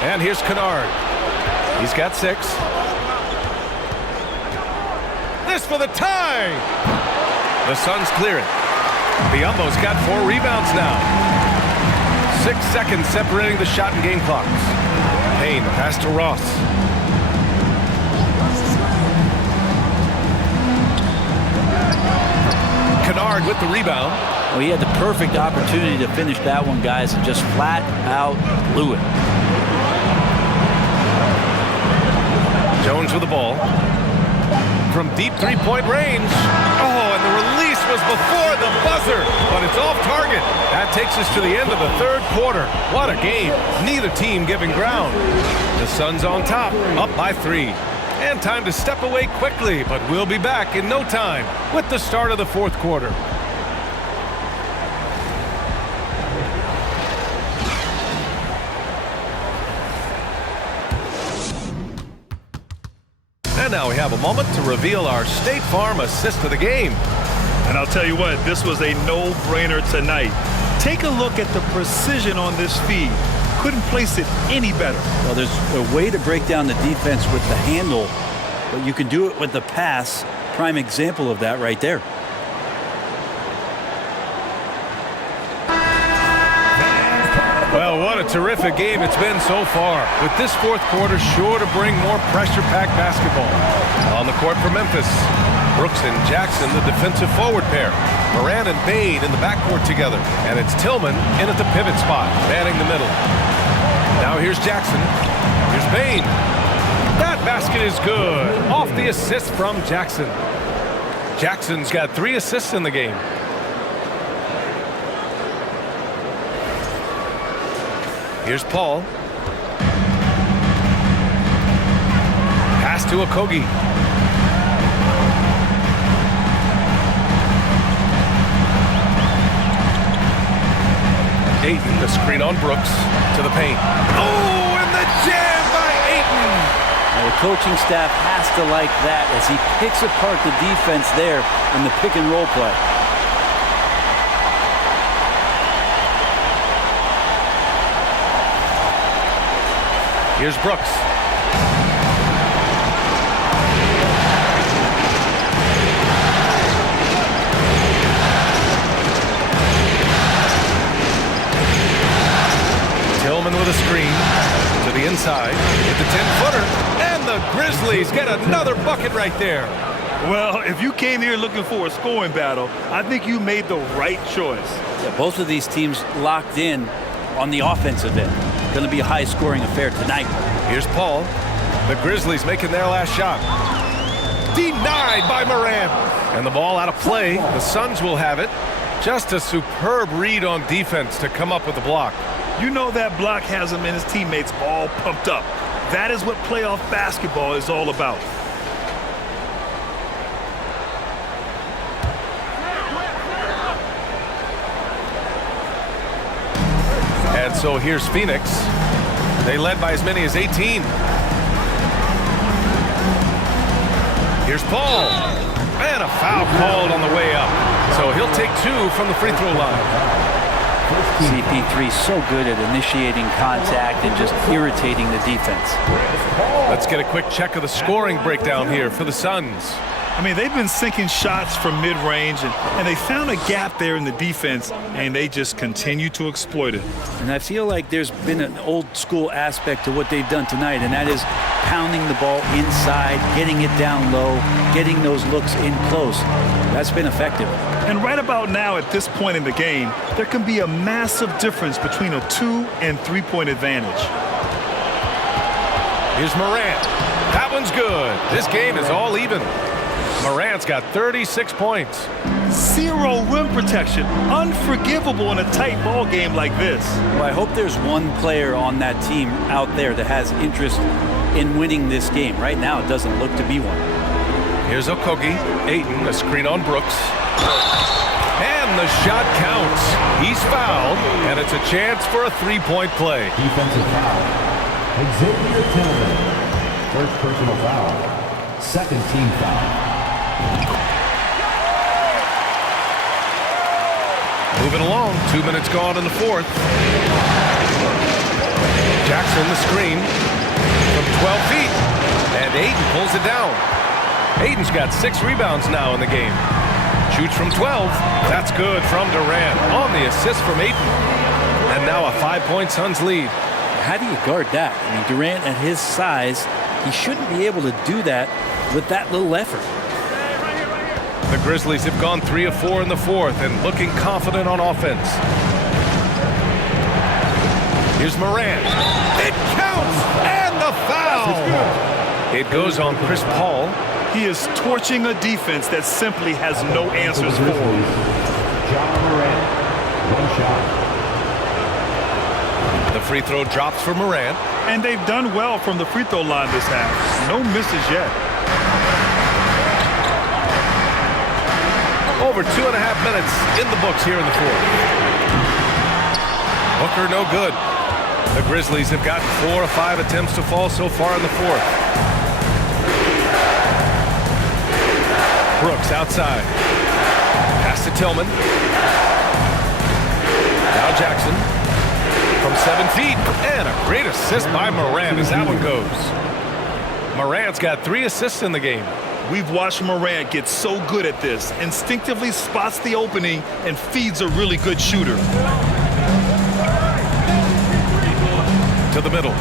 And here's Kennard. He's got 6. This for the tie. The Suns clear it. Biyombo's got 4 rebounds now. 6 seconds separating the shot and game clocks. Payne pass to Ross. Kennard with the rebound. Well, he had the perfect opportunity to finish that one, guys, and just flat out blew it. Jones with the ball. From deep three-point range. Oh, and the release was before the buzzer, but it's off target. That takes us to the end of the third quarter. What a game. Neither team giving ground. The Suns on top, up by 3. And time to step away quickly, but we'll be back in no time with the start of the fourth quarter. And now we have a moment to reveal our State Farm assist of the game. And I'll tell you what, this was a no-brainer tonight. Take a look at the precision on this feed. Couldn't place it any better. Well, there's a way to break down the defense with the handle, but you can do it with the pass. Prime example of that right there. Well, what a terrific game it's been so far, with this fourth quarter sure to bring more pressure-packed basketball. On the court for Memphis, Brooks and Jackson, the defensive forward pair. Moran and Bain in the backcourt together, and it's Tillman in at the pivot spot, manning the middle. Now here's Jackson. Here's Bain. That basket is good. Off the assist from Jackson. Jackson's got 3 assists in the game. Here's Paul. Pass to Okogie. Ayton, the screen on Brooks to the paint. Oh, and the jam by Ayton. Now, the coaching staff has to like that as he picks apart the defense there in the pick and roll play. Here's Brooks. Tillman with a screen to the inside. Hit the 10-footer. And the Grizzlies get another bucket right there. Well, if you came here looking for a scoring battle, I think you made the right choice. Yeah, both of these teams locked in on the offensive end. Going to be a high-scoring affair tonight. Here's Paul. The Grizzlies making their last shot. Denied by Moran. And the ball out of play. The Suns will have it. Just a superb read on defense to come up with the block. You know that block has him and his teammates all pumped up. That is what playoff basketball is all about. And so here's Phoenix. They led by as many as 18. Here's Paul. And a foul called on the way up. So he'll take 2 from the free throw line. CP3 so good at initiating contact and just irritating the defense. Let's get a quick check of the scoring breakdown here for the Suns. I mean, they've been sinking shots from mid-range, and they found a gap there in the defense, and they just continue to exploit it. And I feel like there's been an old-school aspect to what they've done tonight, and that is pounding the ball inside, getting it down low, getting those looks in close. That's been effective. And right about now, at this point in the game, there can be a massive difference between a 2- and 3-point advantage. Here's Moran. That one's good. This game is all even. Morant's got 36 points. 0 rim protection. Unforgivable in a tight ball game like this. Well, I hope there's one player on that team out there that has interest in winning this game. Right now, it doesn't look to be one. Here's Okogie. Ayton, a screen on Brooks. And the shot counts. He's fouled, and it's a chance for a three-point play. Defensive foul. Xavier Tillman. First personal foul. Second team foul. Moving along, 2 minutes gone in the fourth. Jackson the screen from 12 feet, and Ayton pulls it down. Ayton's got 6 rebounds now in the game. Shoots from 12. That's good from Durant on the assist from Ayton. And now a 5-point Suns lead. How do you guard that? I mean, Durant at his size, he shouldn't be able to do that with that little effort. The Grizzlies have gone 3 of 4 in the fourth and looking confident on offense. Here's Morant. It counts! And the foul! It goes on Chris Paul. He is torching a defense that simply has no answers for him. John Morant. One shot. The free throw drops for Morant. And they've done well from the free throw line this half. No misses yet. Over 2.5 minutes in the books here in the fourth. Booker no good. The Grizzlies have gotten 4 of 5 attempts to fall so far in the fourth. Brooks outside. Pass to Tillman. Now Jackson from 7 feet. And a great assist by Morant as that one goes. Morant's got 3 assists in the game. We've watched Morant get so good at this. Instinctively spots the opening and feeds a really good shooter. To the middle.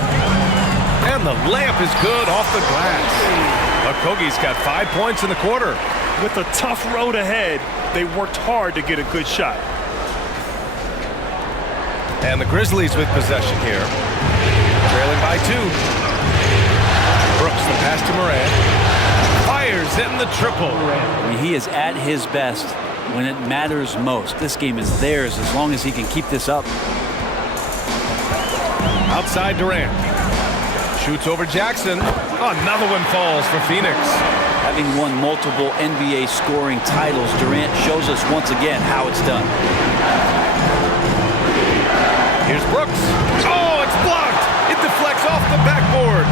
And the layup is good off the glass. Okogie's got 5 points in the quarter. With a tough road ahead, they worked hard to get a good shot. And the Grizzlies with possession here. Trailing by 2. Brooks the pass to Morant. Fires in the triple. I mean, he is at his best when it matters most. This game is theirs as long as he can keep this up. Outside Durant. Shoots over Jackson. Another one falls for Phoenix. Having won multiple NBA scoring titles, Durant shows us once again how it's done. Here's Brooks. Oh, it's blocked. It deflects off the backboard.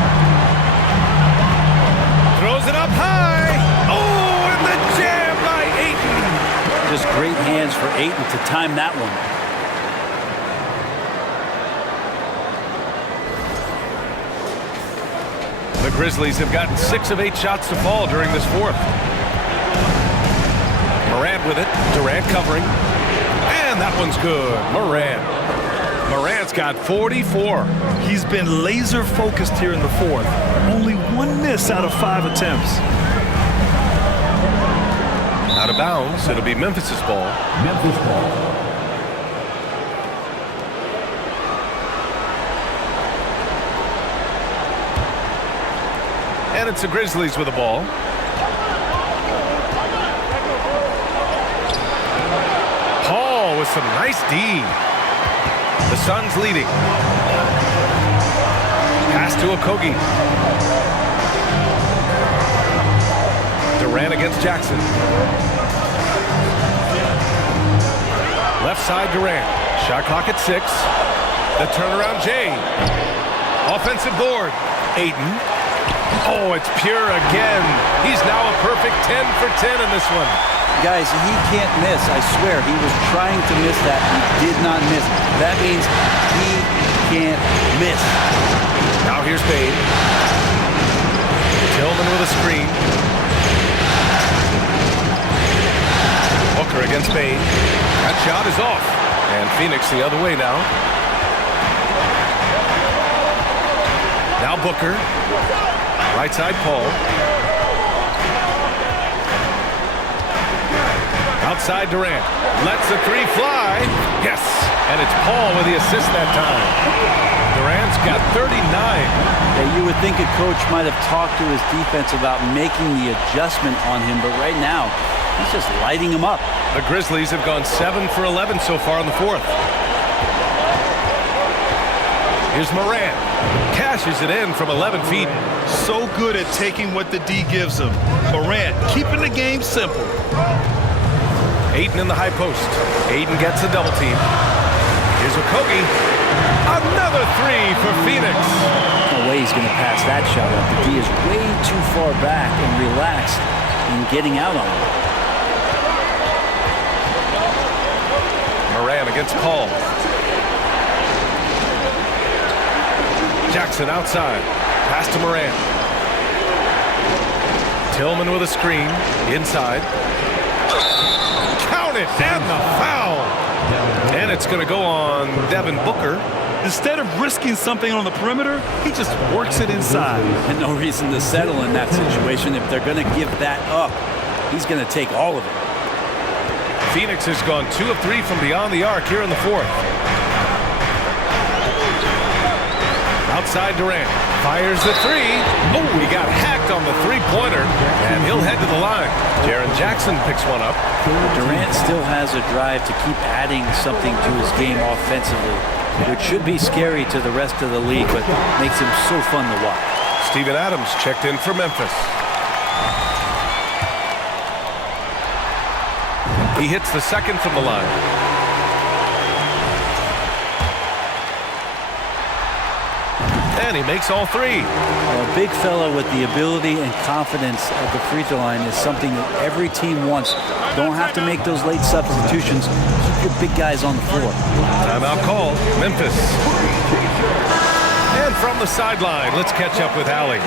Throws it up high. Oh, and the jam by Ayton. Just great hands for Ayton to time that one. The Grizzlies have gotten 6 of 8 shots to fall during this fourth. Morant with it. Durant covering. And that one's good. Morant's got 44. He's been laser focused here in the fourth. Only 1 miss out of 5 attempts. Out of bounds. It'll be Memphis's ball. Memphis ball. And it's the Grizzlies with the ball. Paul with some nice D. The Suns leading. Pass to Okogie. Durant against Jackson. Left side Durant. Shot clock at 6. The turnaround Jay. Offensive board. Ayton. Oh, it's pure again. He's now a perfect 10 for 10 in this one. Guys, he can't miss. I swear, he was trying to miss that. He did not miss. That means he can't miss. Now here's Bade. Tillman with a screen. Booker against Bade. That shot is off. And Phoenix the other way now. Now Booker. Right side Paul. Outside Durant. Lets the 3 fly. Yes. And it's Paul with the assist that time. Durant's got 39. Yeah, you would think a coach might have talked to his defense about making the adjustment on him, but right now, he's just lighting him up. The Grizzlies have gone 7 for 11 so far in the fourth. Here's Morant. Cashes it in from 11 feet. So good at taking what the D gives him. Morant keeping the game simple. Aiden in the high post. Aiden gets a double team. Here's Okogie. Another three for Phoenix. No way he's going to pass that shot up. The D is way too far back and relaxed in getting out on it. Moran against Paul. Jackson outside. Pass to Moran. Tillman with a screen. Inside. Count it! And the foul! And it's going to go on Devin Booker. Instead of risking something on the perimeter, he just works it inside. And no reason to settle in that situation. If they're going to give that up, he's going to take all of it. Phoenix has gone 2 of 3 from beyond the arc here in the fourth. Outside Durant. Fires the three. Oh, he got hacked on the three-pointer, and he'll head to the line. Jaren Jackson picks one up. Durant still has a drive to keep adding something to his game offensively, which should be scary to the rest of the league, but makes him so fun to watch. Steven Adams checked in for Memphis. He hits the second from the line. And he makes all three. A big fella with the ability and confidence at the free throw line is something that every team wants. Don't have to make those late substitutions. Keep your big guys on the floor. Timeout call, Memphis. And from the sideline, let's catch up with Allie.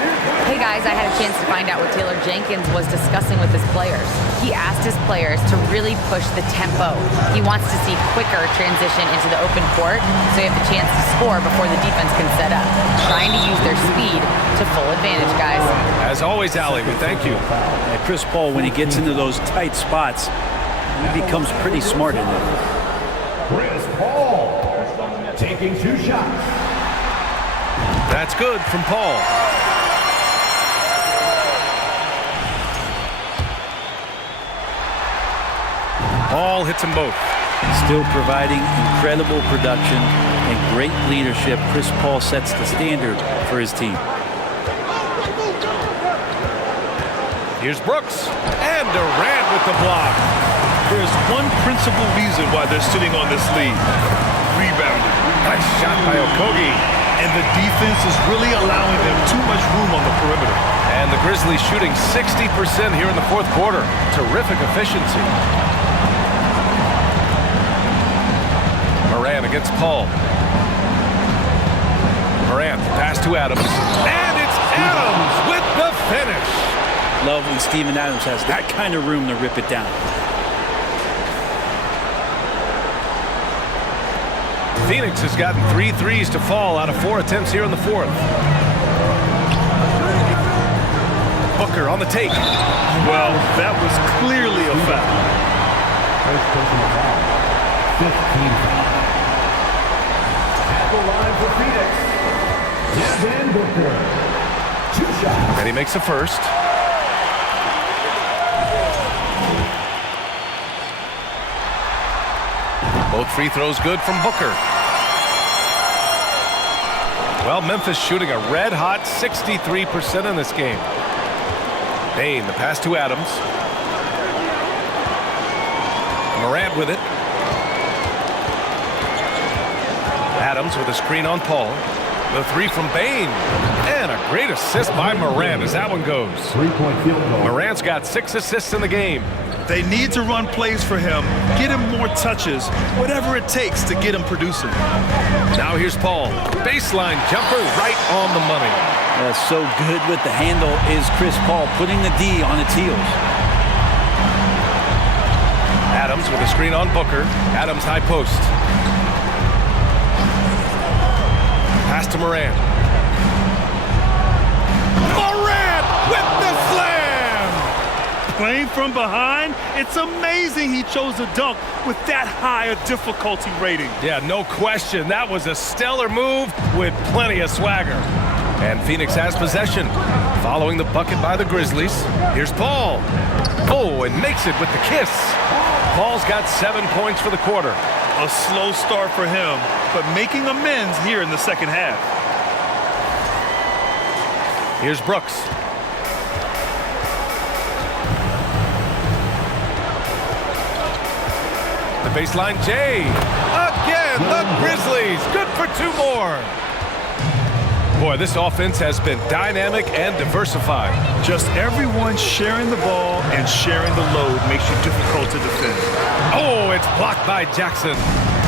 Hey guys, I had a chance to find out what Taylor Jenkins was discussing with his players. He asked his players to really push the tempo. He wants to see quicker transition into the open court so you have the chance to score before the defense can set up. Trying to use their speed to full advantage, guys. As always, Allie, we thank you. Chris Paul, when he gets into those tight spots, he becomes pretty smart in it. Chris Paul taking 2 shots. That's good from Paul. Paul hits them both. Still providing incredible production and great leadership. Chris Paul sets the standard for his team. Here's Brooks. And Durant with the block. There's one principal reason why they're sitting on this lead. Rebounding. Nice shot by Okogie. And the defense is really allowing them too much room on the perimeter. And the Grizzlies shooting 60% here in the fourth quarter. Terrific efficiency. Moran against Paul. Morant, pass to Adams. And it's Adams with the finish. Love when Steven Adams has that kind of room to rip it down. Phoenix has gotten 3 threes to fall out of 4 attempts here in the fourth. Booker on the take. Well, that was clearly a foul. First personal foul. 15 foul. At the line for Phoenix, Devin Booker. 2 shots. And he makes the first. Both free throws good from Booker. Well, Memphis shooting a red-hot 63% in this game. Bain, the pass to Adams. Morant with it. Adams with a screen on Paul. The three from Bain. And a great assist by Morant as that one goes. 3-point field goal. Morant's got 6 assists in the game. They need to run plays for him, get him more touches, whatever it takes to get him producing. Now here's Paul. Baseline jumper right on the money. So good with the handle is Chris Paul, putting the D on its heels. Adams with a screen on Booker. Adams high post. Pass to Morant. Morant with the slam! Playing from behind, it's amazing he chose a dunk with that high a difficulty rating. Yeah, no question. That was a stellar move with plenty of swagger. And Phoenix has possession. Following the bucket by the Grizzlies. Here's Paul. Oh, and makes it with the kiss. Paul's got 7 points for the quarter. A slow start for him, but making amends here in the second half. Here's Brooks. the baseline, Jay. Again, the Grizzlies. Good for 2 more. Boy, this offense has been dynamic and diversified. Just everyone sharing the ball and sharing the load makes you difficult to defend. Oh, it's blocked by Jackson.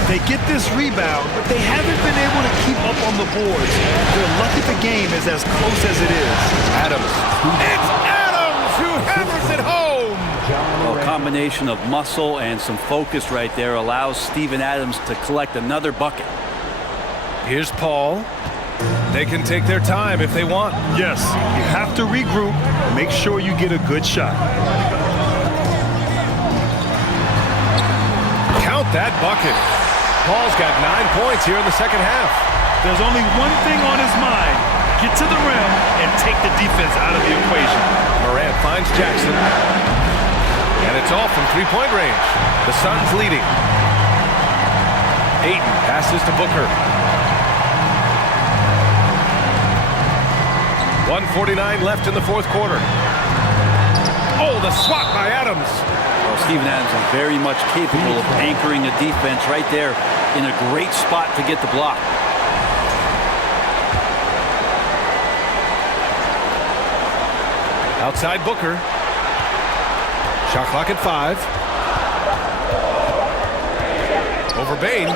They get this rebound, but they haven't been able to keep up on the boards. They're lucky the game is as close as it is. Adams. It's Adams who hammers it home. Well, a combination of muscle and some focus right there allows Steven Adams to collect another bucket. Here's Paul. They can take their time if they want. Yes, you have to regroup. Make sure you get a good shot. Count that bucket. Paul's got 9 points here in the second half. There's only one thing on his mind. Get to the rim and take the defense out of the equation. Morant finds Jackson. And it's all from three-point range. The Suns leading. Ayton passes to Booker. 1:49 left in the fourth quarter. Oh, the swat by Adams. Well, Steven Adams is very much capable of anchoring a defense right there in a great spot to get the block. Outside Booker. Shot clock at 5. Over Bain.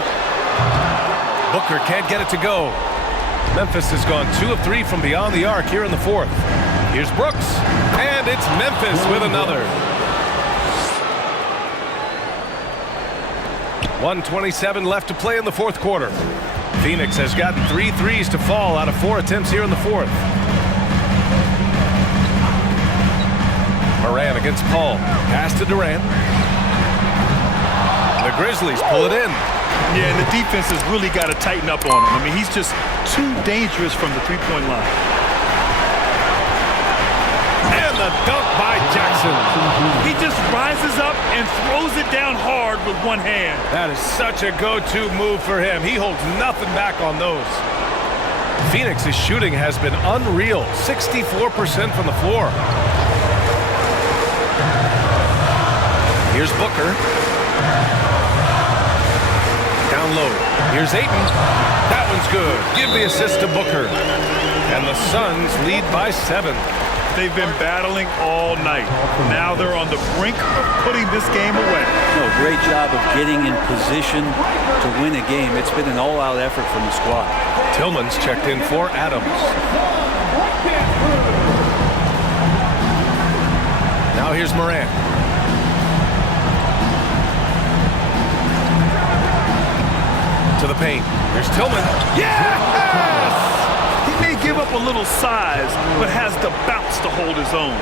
Booker can't get it to go. Memphis has gone 2 of 3 from beyond the arc here in the fourth. Here's Brooks, and it's Memphis with another. 1:27 left to play in the fourth quarter. Phoenix has gotten 3 threes to fall out of 4 attempts here in the fourth. Morant against Paul. Pass to Durant. The Grizzlies pull it in. Yeah, and the defense has really got to tighten up on him. I mean, he's just too dangerous from the three-point line. And the dunk by Jackson. He just rises up and throws it down hard with one hand. That is such a go-to move for him. He holds nothing back on those. Phoenix's shooting has been unreal. 64% from the floor. Here's Booker. Down low. Here's Ayton. That one's good. Give the assist to Booker. And the Suns lead by 7. They've been battling all night. Now they're on the brink of putting this game away. No, great job of getting in position to win a game. It's been an all-out effort from the squad. Tillman's checked in for Adams. Now here's Morant. To the paint. Here's Tillman. Yes! He may give up a little size, but has the bounce to hold his own.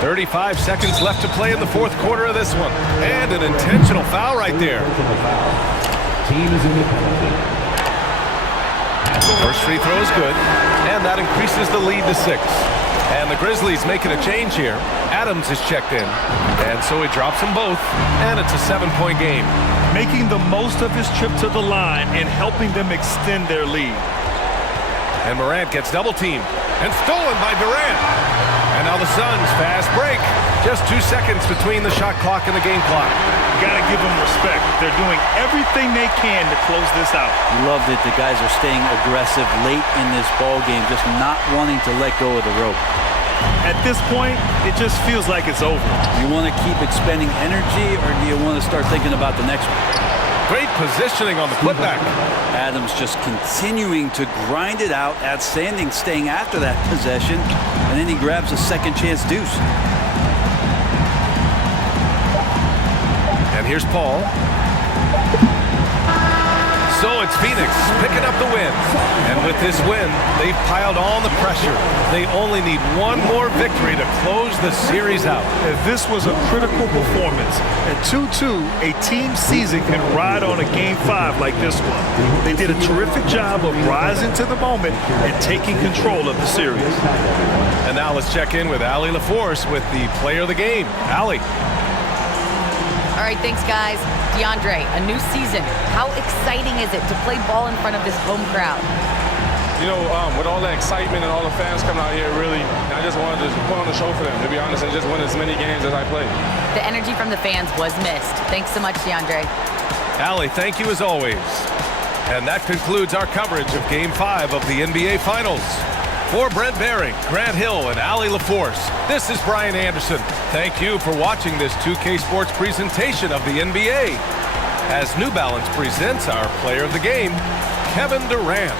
.35 seconds left to play in the fourth quarter of this one. And an intentional foul right there. Team is in the penalty. First free throw is good, and that increases the lead to 6. And the Grizzlies making a change here. Adams is checked in, and so he drops them both, and it's a 7-point game. Making the most of his trip to the line and helping them extend their lead. And Morant gets double-teamed and stolen by Durant. And now the Suns fast break. Just 2 seconds between the shot clock and the game clock. Gotta give them respect. They're doing everything they can to close this out. Love that the guys are staying aggressive late in this ball game, just not wanting to let go of the rope. At this point, it just feels like it's over. You want to keep expending energy, or do you want to start thinking about the next one? Great positioning on the putback. Adams just continuing to grind it out, outstanding staying after that possession, and then he grabs a second chance deuce. And here's Paul. So it's Phoenix picking up the win. And with this win, they've piled on the pressure. They only need one more victory to close the series out. If this was a critical performance, at 2-2, a team season can ride on a Game 5 like this one. They did a terrific job of rising to the moment and taking control of the series. And now let's check in with Allie LaForce with the player of the game. Allie. All right, thanks, guys. DeAndre, a new season. How exciting is it to play ball in front of this home crowd? You know, with all the excitement and all the fans coming out here, really, I just wanted to put on the show for them, to be honest, and just win as many games as I play. The energy from the fans was missed. Thanks so much, DeAndre. Allie, thank you as always. And that concludes our coverage of Game 5 of the NBA Finals. For Brent Behring, Grant Hill, and Allie LaForce, this is Brian Anderson. Thank you for watching this 2K Sports presentation of the NBA. As New Balance presents our player of the game, Kevin Durant.